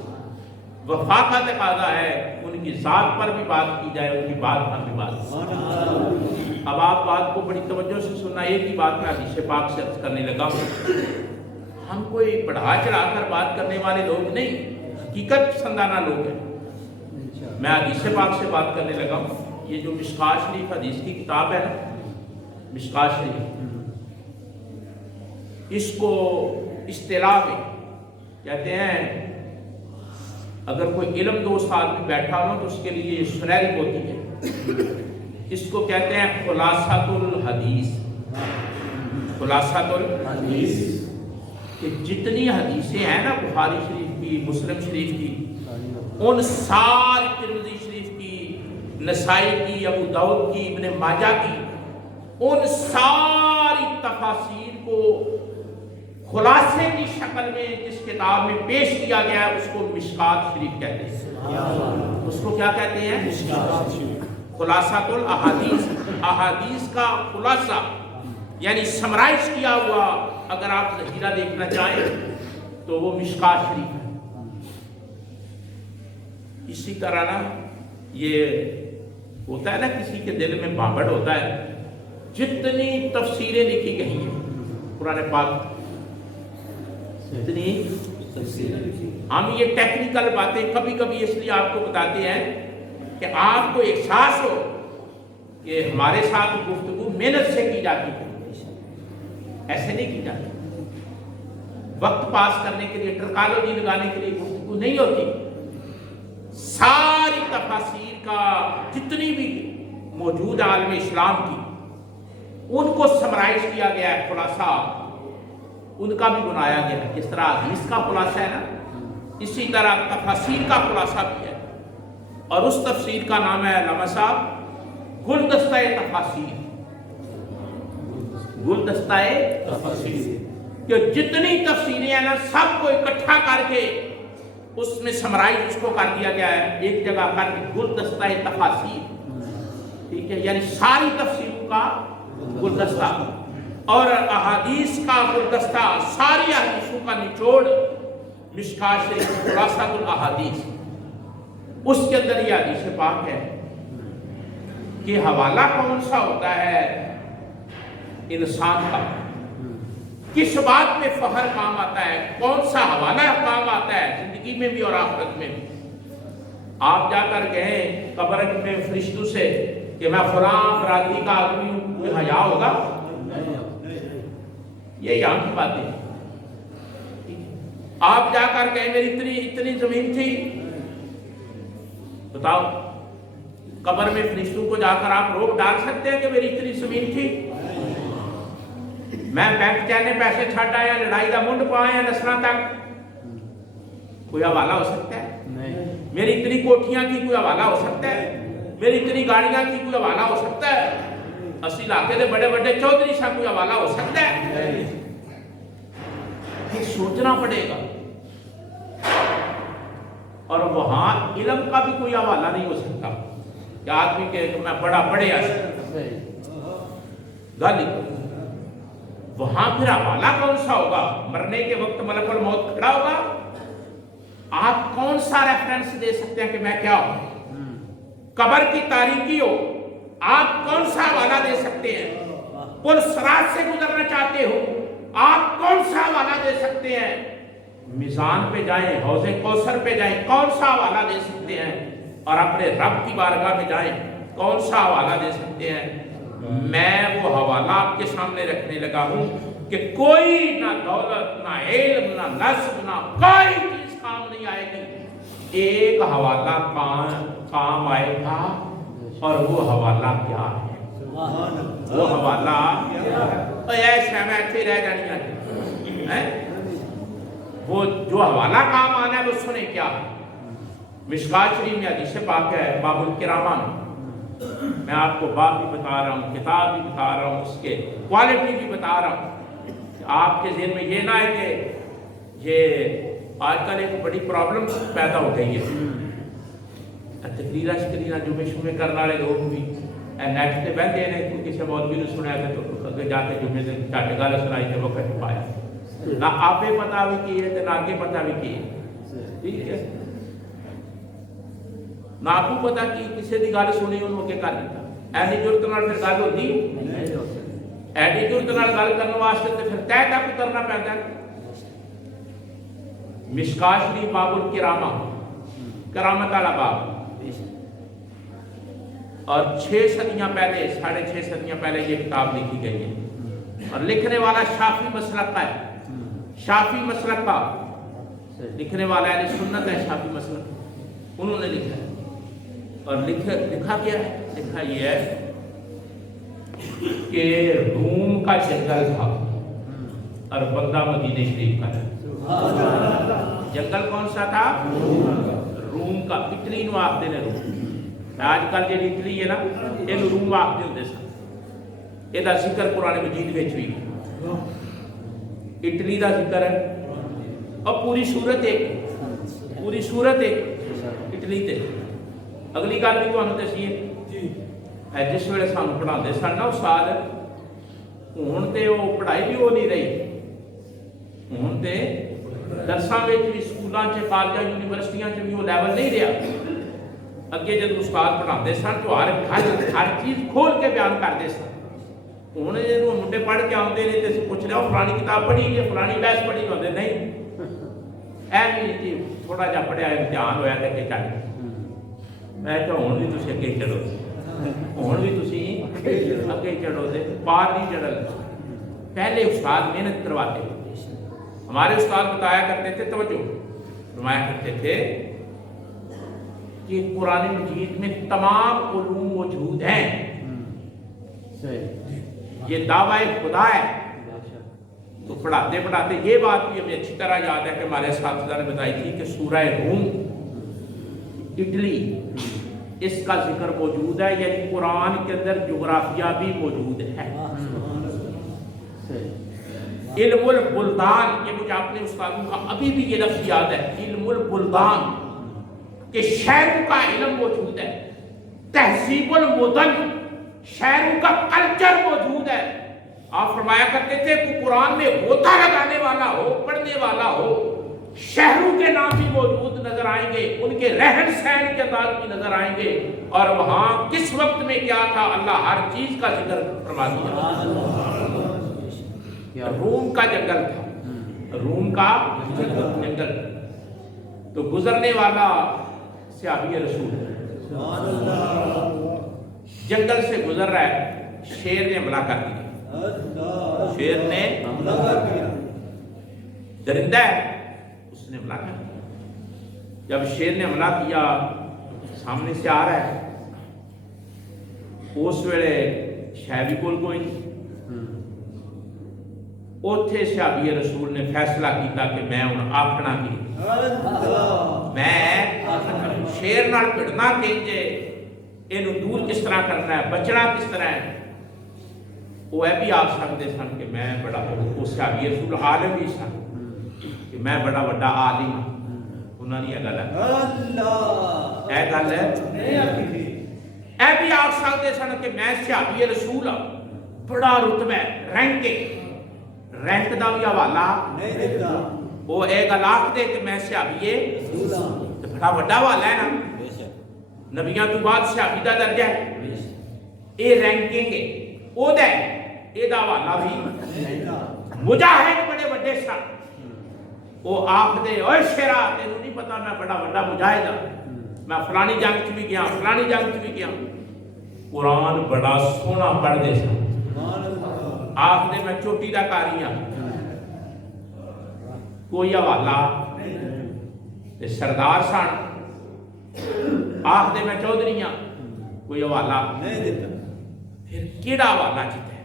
وفا کا تقاضا ہے ان کی ذات پر بھی بات کی جائے، ان کی بات پر بھی بات کی جائے۔ اب آپ بات کو بڑی توجہ سے سننا، ایک ہی بات میں حدیث پاک سے عرض کرنے لگا ہوں۔ ہم کوئی بڑھا چڑھا کر بات کرنے والے لوگ نہیں، حقیقت پسندانہ لوگ ہیں۔ میں حدیث پاک سے بات کرنے لگا ہوں۔ یہ جو مشکوٰۃ شریف حدیث کی کتاب ہے نا، مشکوٰۃ شریف، اس کو اصطلاح میں کہتے ہیں اگر کوئی علم دوست آدمی بیٹھا ہو تو اس کے لیے سنہری ہوتی ہے، اس کو کہتے ہیں خلاصۃ الحدیث۔ خلاصۃ الحدیث کہ جتنی حدیثیں ہیں نا بخاری شریف کی، مسلم شریف کی، ان ساری، ترمذی شریف کی، نسائی کی، ابو داؤد کی، ابن ماجہ کی، ان ساری تفاسیر کو خلاصے کی شکل میں جس کتاب میں پیش کیا گیا ہے اس کو مشکوٰۃ شریف کہتے ہیں۔ اس کو کیا کہتے ہیں؟ مشکوٰۃ شریف۔ خلاصۃ الاحادیث، احادیث کا خلاصہ یعنی سمرائز کیا ہوا، اگر آپ ذخیرہ دیکھنا چاہیں تو وہ مشکوٰۃ شریف ہے۔ اسی طرح نا یہ ہوتا ہے نا کسی کے دل میں بھانگڑ ہوتا ہے، جتنی تفسیریں لکھی گئی ہیں قرآن پاک، اتنی ہم یہ ٹیکنیکل باتیں کبھی کبھی اس لیے آپ کو بتاتے ہیں کہ آپ کو احساس ہو کہ ہمارے ساتھ گفتگو محنت سے کی جاتی ہے، ایسے نہیں کی جاتی، وقت پاس کرنے کے لیے، ٹرکالوجی لگانے کے لیے گفتگو نہیں ہوتی۔ ساری تفاسیر کا جتنی بھی موجود عالم اسلام کی، ان کو سمرائز کیا گیا ہے، خلاصہ ان کا بھی بنایا گیا ہے۔ جس طرح حدیث کا خلاصہ ہے نا، اسی طرح تفاسیر کا خلاصہ بھی ہے، اور اس تفسیر کا نام ہے علامہ صاحب گلدستہ تفاسیر۔ گلدستہ تفاسیر کہ جتنی تفسیریں ہیں نا سب کو اکٹھا کر کے اس میں سمرائز اس کو کر دیا گیا ہے ایک جگہ کر کے، گلدستہ تفاسیر، ٹھیک ہے، یعنی ساری تفسیروں کا گلدستہ۔ اور احادیث کا گلدستہ، ساری احادیثوں کا نچوڑ مشکات شریف خلاصۃ الاحادیث، اس کے اندر یہ حدیث پاک ہے کہ حوالہ کون سا ہوتا ہے انسان کا، کس بات میں فخر کام آتا ہے، کون سا حوالہ کام آتا ہے زندگی میں بھی اور آخرت میں بھی۔ آپ جا کر کہیں قبر میں فرشتوں سے کہ میں فلاں برادری کا آدمی ہوں، کوئی حیا ہوگا؟ یہ یہاں کی باتیں۔ آپ جا کر کہیں میری اتنی زمین تھی، بتاؤ قبر میں فرشتوں کو جا کر آپ روک ڈال سکتے ہیں کہ میری اتنی زمین تھی؟ میں بینک چاہنے پیسے چھٹ آیا، لڑائی کا منڈ پایا نسلوں تک، کوئی حوالہ ہو سکتا ہے؟ میری اتنی کوٹھیاں کی کوئی حوالہ ہو سکتا ہے؟ میری اتنی گاڑیاں کی کوئی حوالہ ہو سکتا ہے؟ اسی علاقے کے بڑے بڑے چودھری سے کوئی حوالہ ہو سکتا ہے؟ یہ سوچنا پڑے گا۔ اور وہاں علم کا بھی کوئی حوالہ نہیں ہو سکتا کہ آدمی کہ میں بڑا پڑھے گل، وہاں پھر حوالہ کون سا ہوگا؟ مرنے کے وقت ملک الموت کھڑا ہوگا، آپ کون سا ریفرنس دے سکتے ہیں کہ میں کیا ہوں؟ قبر کی تاریکی ہو، آپ کون سا حوالہ دے سکتے ہیں؟ پل صراط سے گزرنا چاہتے ہو، آپ کون سا حوالہ دے سکتے ہیں؟ میزان پہ جائیں، حوض کوثر پہ جائیں، کون سا حوالہ دے سکتے ہیں؟ اور اپنے رب کی بارگاہ میں جائیں، کون سا حوالہ دے سکتے ہیں؟ میں وہ حوالہ آپ کے سامنے رکھنے لگا ہوں کہ کوئی نہ دولت، نہ علم، نہ نسب، نہ کوئی چیز کام نہیں آئے گی، ایک حوالہ کام آئے گا، اور وہ حوالہ کیا ہے؟ وہ حوالہ ایسا میں ایسے رہ جانی ہے، وہ جو حوالہ کام آنا ہے وہ سنیں کیا ہے۔ مشکات شریف میں حدیث پاک ہے باب الکرامہ میں، میں آپ کو باب بھی بتا رہا ہوں، کتاب بھی بتا رہا ہوں، اس کے کوالٹی بھی بتا رہا ہوں، آپ کے ذہن میں یہ نہ ہے کہ یہ آج کل ایک بڑی پرابلم پیدا ہو گئی ہے، تقریرہ جمعے شمعے کرنے والے لوگ بھی نیٹ سے بہتے ہیں، کوئی کسی مولوی نے سنایا تھا تو اگے جا کے جمعے سے چٹ گل سنائی تھے، وہ کہیں پایا نہ آپ پتا بھی کی ہے نہ آگے پتا بھی کی ہے، ٹھیک ہے، نہ آپ کو پتا کہ کسی کی گل سنی انہوں کے کر دیتا، ایسی ضرورت نال پھر گل ہوتی، ایسی ضرورت نال گل کرنے واسطے تو پھر طے تک کرنا پڑتا ہے۔ مشکات شریف باب الکرامہ، کرامت والا باب، اور 6 صدیاں پہلے، 6.5 صدیاں پہلے یہ کتاب لکھی گئی ہے، اور لکھنے والا شافعی مسلک کا ہے، شافعی مسلک کا لکھنے والا ہے، سنت ہے شافعی مسلک، انہوں نے لکھا ہے، اور لکھا کیا ہے؟ لکھا یہ ہے کہ روم کا جنگل تھا اور بندہ مدینہ شریف کا ہے۔ جنگل کون سا تھا؟ روم کا، اٹلی نو آختے ہیں روم، آج کل جی اٹلی ہے نا یہ روم آختے ہوتے سن، یہ ذکر قرآن مجید میں بھی اٹلی کا ذکر ہے، اور پوری صورت ایک اٹلی تے۔ اگلی گل بھی تمہیں دسیے، جس ویلے سانو پڑھاتے سن نا استاد، ہوں تو وہ پڑھائی بھی وہ نہیں رہی، ہوں تو درساں بھی سکولوں سے کالجاں یونیورسٹیاں بھی وہ لیول نہیں رہا۔ اگے جب استاد پڑھاتے سن تو ہر چیز کھول کے بیان کرتے سن، ہوں جب منڈے پڑھ کے آتے ہیں تو پوچھ رہے ہو فلانی کتاب پڑھی ہے، فلانی بحث پڑھی ہوتے نہیں، ایویں تھوڑا جہا پڑھیا امتحان ہوا تو کہ چل میں تو ہوں بھی تھی اگے چڑھو، ہوں بھی تھی اگے چڑھو، پار نہیں چڑھل۔ پہلے استاد محنت کرواتے، ہمارے استاد بتایا کرتے تھے، توجہ فرمایا کرتے تھے کہ قرآن مجید میں تمام علوم موجود ہیں، یہ دعویٰ خدا ہے۔ تو پڑھاتے یہ بات بھی ہمیں اچھی طرح یاد ہے کہ ہمارے اساتذہ نے بتائی تھی کہ سورہ روم، اٹلی، اس کا ذکر موجود ہے، یعنی قرآن کے اندر جغرافیہ بھی موجود ہے۔ علم البلدان، یہ مجھے اپنے استادوں کا ابھی بھی یہ لفظ یاد ہے، علم البلدان، کہ شہروں کا علم موجود ہے، تہذیب المدن، شہروں کا کلچر موجود ہے۔ آپ فرمایا کرتے تھے کہ قرآن میں غوطہ لگانے والا ہو، پڑھنے والا ہو، شہروں کے نام بھی موجود نظر آئیں گے، ان کے رہن سہن کے انداز بھی نظر آئیں گے، اور وہاں کس وقت میں کیا تھا اللہ ہر چیز کا ذکر فرما دیا۔ روم کا جنگل تھا، روم کا جنگل، تو گزرنے والا صحابی رسول جنگل سے گزر رہا ہے، شیر نے حملہ کر دیا، شیر نے درندہ ہے اس نے حملہ کر دیا۔ جب شیر نے حملہ کیا سامنے سے آ رہا ہے، اس ویلے شاید کول کوئی نہیں، اوتھے صحابی رسول نے فیصلہ کیتا کہ میں ہن آکھنا کی، میں شیر نال بھڑنا کہ اینو دور کس طرح کرنا ہے، بچنا کس طرح ہے۔ وہ یہ بھی آکھ سکتے سن کہ میں بڑا، وہ صحابی رسول عالم ہی سن کہ میں بڑا بڑا عالم ہوں، انہوں نے یہ گل ہے، یہ گل ہے، یہ بھی آکھ سکتے سن کہ میں صحابی رسول ہوں، بڑا رتبہ رینک دا بھی حوالہ نہیں دیتا، وہ ایک گل دے کہ میں صحابی تو بڑا بڑا حوالہ ہے نا، نبیاں تو بعد صحابی دا درجہ ہے، یہ رینکنگ ہے، وہ دا ہے، یہ دا حوالہ بھی مجاہد بڑے بڑے سن، وہ آخ دے اوے شیرا تینوں نہیں پتا میں بڑا بڑا مجاہد ہوں، میں فلانی جنگ چ بھی گیا، فلانی جنگ چ بھی گیا، قرآن بڑا سونا پڑھ دے سن، آخ دے میں چوٹی دا کاری ہوں، کوئی حوالہ تے سردار سن، آخ دے میں چودھری ہوں، کوئی حوالہ نہیں دیتا، پھر کیڑا حوالہ جیتا ہے؟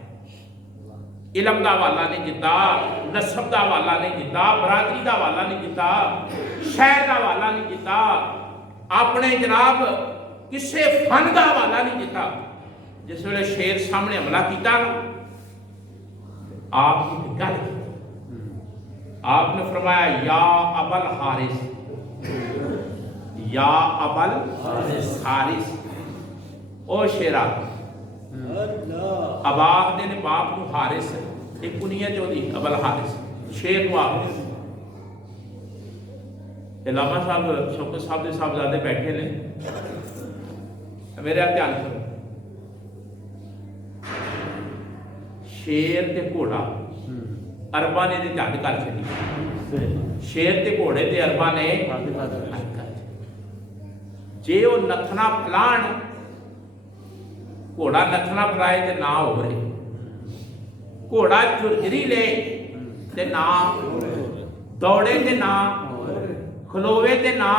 علم دا حوالہ نہیں جیتا، نسب دا حوالہ نہیں جیتا، برادری دا حوالہ نہیں جیتا، شہر دا حوالہ نہیں جیتا، اپنے جناب کسے فن دا حوالہ نہیں جیتا۔ جس ویلے شیر سامنے حملہ کیتا آپ کی گل آپ نے فرمایا یا ابل حارث، یا ابل حارث، او شیرا، اب آپ نے باپ کو حارث ایک کنیت جو دی ابل حارث، شیر کو آپ علامہ صاحب شوکت صاحب دے صاحبزادے بیٹھے نے، میرے دھیان کرو، شیر تے گھوڑا عرباں نے تے جھڈ کر چھڈی، شیر تے گھوڑے تے عرباں نے جھڈ کر چھڈی، جے وہ نتھنا پلان گھوڑا نتھنا پلائے تے نہ ہو رہے، گھوڑا جرجری لے تے نہ دوڑے تے نہ کھلوے تے نہ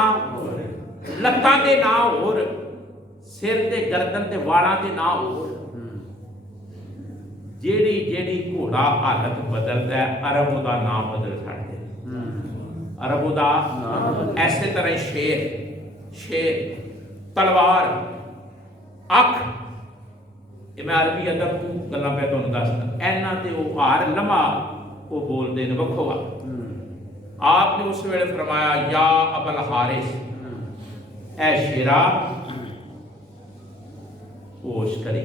لتاں تے نہ ہور، سر تے گردن تے واڑاں تے نہ ہور، جیڑی جیڑی گھوڑا حالت بدلتا ہے عرب دا نام بدل چھڑتے، عرب دا ایسے طرح شیر تلوار اکھ، یہ میں عربی ادب تو گلاں پہ تانوں دسدا، اینا تے وہ ہر لمحہ وہ بول دے نے وکھو وا۔ آپ نے اس ویلے فرمایا یا ابل حارث، اے شیرا ہوش کرے،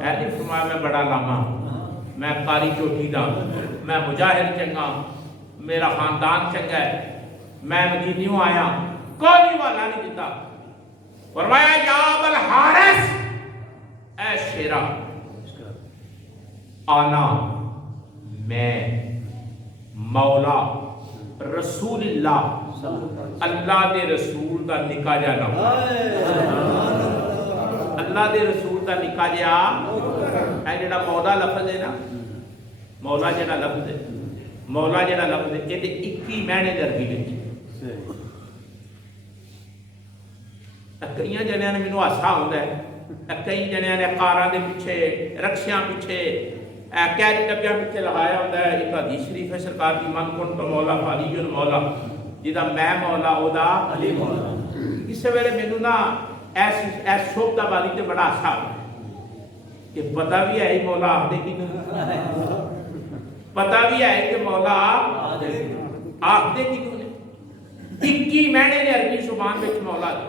اے نہیں فرمایا میں بڑا لاما، میں قاری چوٹی دا، میں مجاہد چنگا، میرا خاندان چنگا ہے، میں مدینیوں آیا، کوئی والا نہیں دیتا، فرمایا یا ابل حارث، اے شیرا آنا میں مولا رسول اللہ، اللہ دے رسول دا نکا جا نام، اللہ دے رسول دا نکا جا، اے جڑا مولا لفظ ہے نا، مولا جڑا لفظ ہے، مولا جڑا لفظ ہے، یہ 21 مہینے درگی وچ کئی جنیاں نے مینوں ہاسا ہوندا ہے، کئی جنیاں نے کاراں دے پیچھے رکشیاں پیچھے کیری ڈبیاں پیچھے لگایا ہوتا ہے، ایک حدیث شریف ہے سرکار کی، من کن تو مولا علی مولا، جدا میں مولا او دا علی مولا۔ اس ویلے مینوں نا ایس شوبدہ والی تے بڑا ہاسا کہ پتہ بھی ہے مولا آخدے کی نہیں، پتہ بھی ہے کہ مولا آخدے کی نہیں، 21 مہینے نے عربی زبان وچ مولا دے،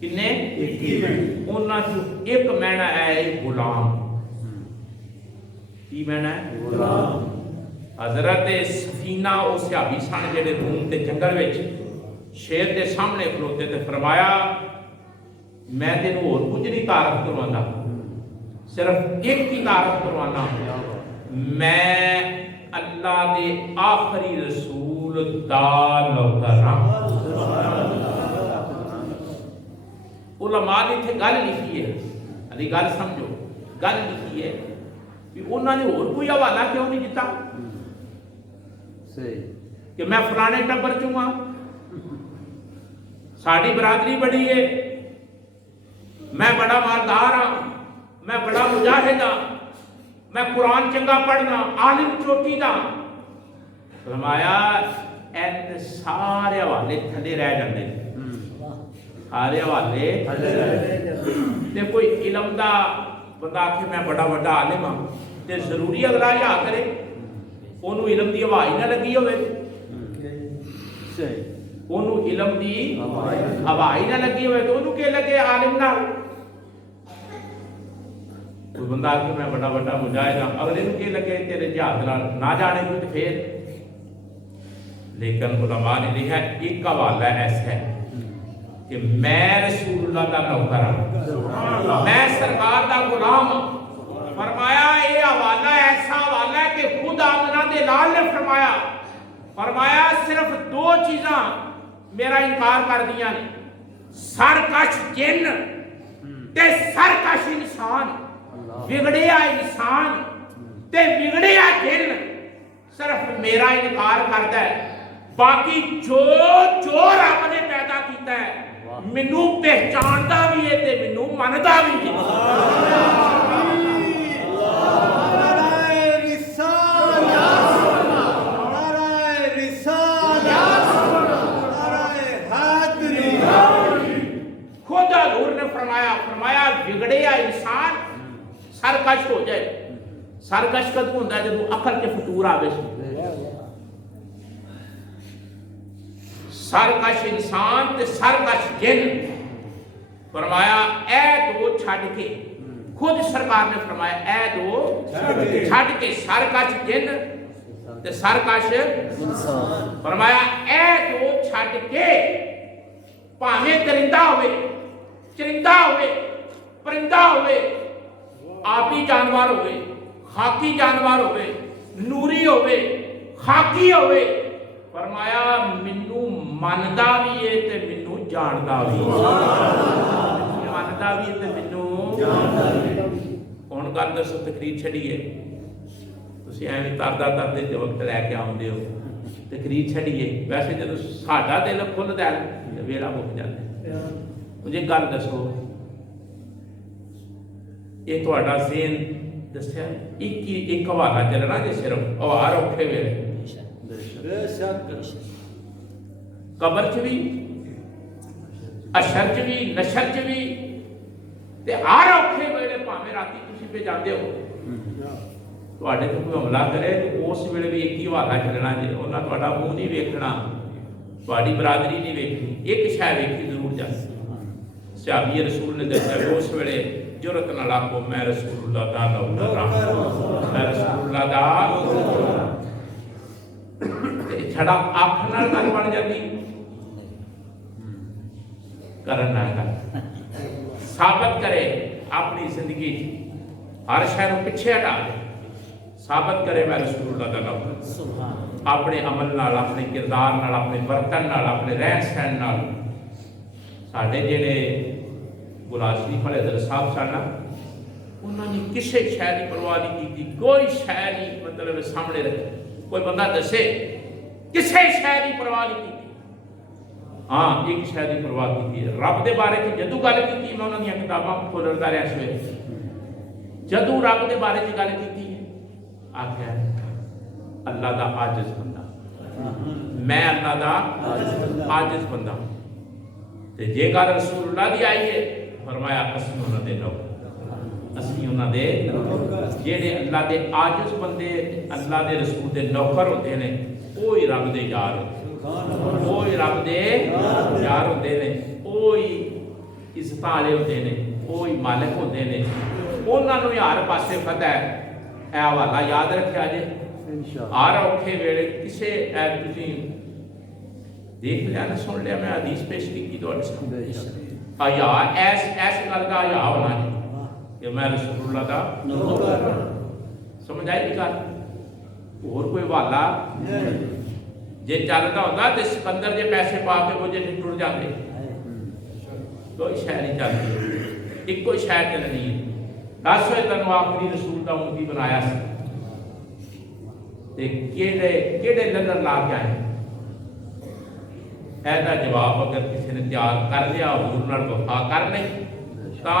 کنے 21 مہینے، انہاں چوں ایک مہینہ ہے غلام، کی بننا ہے؟ حضرت سفینہ او صحابی سن جڑے روم دے جنگل وچ شیر دے سامنے کھلوتے تے فرمایا میں تینوں اور کچھ نہیں تعارف کروانا، صرف ایک کی تعارف کروانا، میں اللہ دے آخری رسول دا نوکر ہاں۔ علماء نے اتنے گل لکھی ہے، علی گل سمجھو، گل لکھی ہے کہ انہوں نے اور کوئی حوالہ کیوں نہیں دیتا کہ میں فلانے ٹبر چوں ہاں، ساری برادری بڑی ہے، میں بڑا مالدار ہاں، میں بڑا مجاہد ہاں، میں قرآن چنگا پڑھنا، عالم چوٹی دا۔ فرمایا این سارے حوالے تھلے رہ جاندے، سارے حوالے تے کوئی علم دا بندہ آکھے میں بڑا بڑا عالم ہاں تے ضروری اگلا یا کرے انہوں علم دی ہوا ہی نہ لگی ہوئے، انہوں علم دی ہوا ہی نہ لگی ہوئے تو انہوں کہ لگے عالم نہ ہو۔ کوئی بندہ آکھے میں بڑا بڑا مجاہد ہاں، اگلے نو کہ لگے تیرے جہاد نہ جانے کو تو پھر۔ لیکن علماء نے لکھا ایک حوالہ ایسا ہے کہ میں رسول اللہ کا نوکر ہوں، میں سرکار دا غلام ہوں۔ فرمایا یہ حوالہ ایسا حوالہ ہے کہ خود آمنہ دے لال نے فرمایا صرف دو چیزاں میرا انکار کر دیا نے، سرکش جن تے سرکش انسان، بگڑیا انسان تے بگڑیا جن صرف میرا انکار کرتا ہے، باقی جو رب نے پیدا کیتا ہے مینوں پہچاندا بھی ہے تے مینوں مندا بھی ہے۔ خود حضور نے فرمایا بگڑیا انسان سرکش ہو جائے، سرکش کدوں ہوندا ہے جدوں عقل کے فطور آوے، سرکش انسان تے سرکش جن۔ فرمایا اے دو چھڈ کے، خود سرکار نے فرمایا اے دو چھڈ کے، سرکش جن تے سرکش انسان۔ فرمایا اے دو چھڈ کے پاویں درندہ ہوئے، چرندہ ہوئے، پرندہ ہوئے، آبی جانور ہوئے، خاکی جانور ہوئے، نوری ہوئے، خاکی ہوئے، فرمایا منوں مندا بھی ہے تے منوں جاندا بھی ہے، مندا بھی ہے تے منوں جاندا بھی ہے۔ ہن گل دسو تقریر چھڑیے، تسی ایویں تردے تے وقت لے کے آوندے ہو، تقریر چھڑیے، ویسے جدوں ساڈا دل کھلدا ہے تے ویلا مک جاندا ہے۔ مجھے گل دسو یہ تہاڈا ذہن دسیا ایک حوالہ چلنا جی صرف ہر اوکھے ویلے قبر چ بھی، اشر چ بھی، نشر چ بھی، تے ہر اوکھے ویلے بھاویں راتی تسی پہ جاندے ہو تہاڈے تے کوئی حملہ کرے تو اس ویلے بھی ایک ہی حوالہ چلنا جی، انہاں تہاڈا منہ نہیں ویکھنا، تہاڈی برادری نہیں ویکھنی، ایک شے ویکھی ضرور جاسی۔ صحابی رسول نے دسیا کہ اس ویلے جرت نال آکھو میں رسول اللہ دا نوکر ہاں، میں رسول اللہ دا چھڑا آنکھ نال گل بن جاتی، کرن نہ کر ثابت کرے اپنی زندگی ہر شے نوں پیچھے ہٹا دے، ثابت کرے میں رسول اللہ دا نوکر، اپنے عمل نال، اپنے کردار نال، اپنے برتن نال، اپنے رہن سہن نال۔ ساڈے جڑے گلاب شریف والے حضرت صاحب سن انہوں نے کسی شے کی پرواہ نہیں کی، کوئی شے نہیں مطلب سامنے رکھی، کوئی بندہ دسے کسی شے کی پرواہ نہیں کی۔ ہاں ایک شے کی پرواہ کی رب دے بارے چ جدوں گل کی، میں انہوں نے کتاباں کھولتا رہا سویرے، جدوں رب دے بارے چ گل کی آخیا اللہ دا عاجز بندہ، میں اللہ دا عاجز بندہ ہوں، تے جے گل رسول اللہ دی آئی ہے فرمایا اسی انہاں دے نوکر، اسی انہاں دے جڑے اللہ دے عاجز بندے اللہ دے رسول دے نوکر ہوتے ہیں، وہی رب دے یار ہوتے، وہی رب دے یار ہوتے ہیں، وہی عزت والے ہوتے ہیں، وہی مالک ہوتے ہیں، انہاں نوں ہر پاسے فتح ہے۔ ਇਹ ਹਵਾਲਾ ਯਾਦ ਰੱਖਿਆ ਜੇ ਹਰ ਔਖੇ ਵੇਲੇ ਕਿਸੇ ਤੁਸੀਂ ਦੇਖ ਲਿਆ ਨਾ ਸੁਣ ਲਿਆ ਮੈਂ ਹਦੀਸ ਪੇਸ਼ ਕੀਤੀ ਤੁਹਾਡੇ ਸਾਹਮਣੇ ਹਯਾ ਐਸ ਗੱਲ ਦਾ ਹਯਾ ਹੋਣਾ ਜੀ ਕਿ ਮੈਂ ਰਸੂਲullah ਦਾ ਸਮਝ ਆਈ ਗੱਲ ਹੋਰ ਕੋਈ ਹਵਾਲਾ ਜੇ ਚੱਲਦਾ ਹੁੰਦਾ ਤੇ ਸਿਕੰਦਰ ਜੇ ਪੈਸੇ ਪਾ ਕੇ ਉਹ ਜੇ ਟੁੱਟ ਜਾਂਦੇ ਕੋਈ ਸ਼ੈ ਨਹੀਂ ਚੱਲਦੀ ਇੱਕੋ ਸ਼ੈ ਚੱਲਣੀ ਹੈ ਦੱਸੋ ਤੈਨੂੰ ਆਖਰੀ ਰਸੂਲ ਦਾ ਉਮਤੀ ਬਣਾਇਆ ਸੀ ਤੇ ਕਿਹੜੇ ਲੰਦਰ ਲਾ ਕੇ ਆਏ ਇਹਦਾ ਜਵਾਬ ਅਗਰ ਕਿਸੇ ਨੇ ਤਿਆਰ ਕਰ ਲਿਆ ਹਜ਼ੂਰ ਨਾਲ ਵਫਾ ਕਰ ਨਹੀਂ ਤਾਂ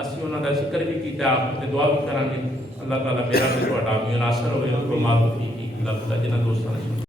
ਅਸੀਂ ਉਹਨਾਂ ਦਾ ਜ਼ਿਕਰ ਵੀ ਕੀਤਾ ਤੇ ਦੁਆ ਵੀ ਕਰਾਂਗੇ ਅੱਲਾਹ ਤਾਲਾ ਮੇਰਾ ਤੇ ਤੁਹਾਡਾ ਵੀ ਨਾਸਰ ਹੋਵੇ ਉਹ ਮਾਲੂਮ ਕੀ ਅੱਲਾਹ ਤਾਲਾ ਜਿਨ੍ਹਾਂ ਦੋਸਤਾਂ ਨੇ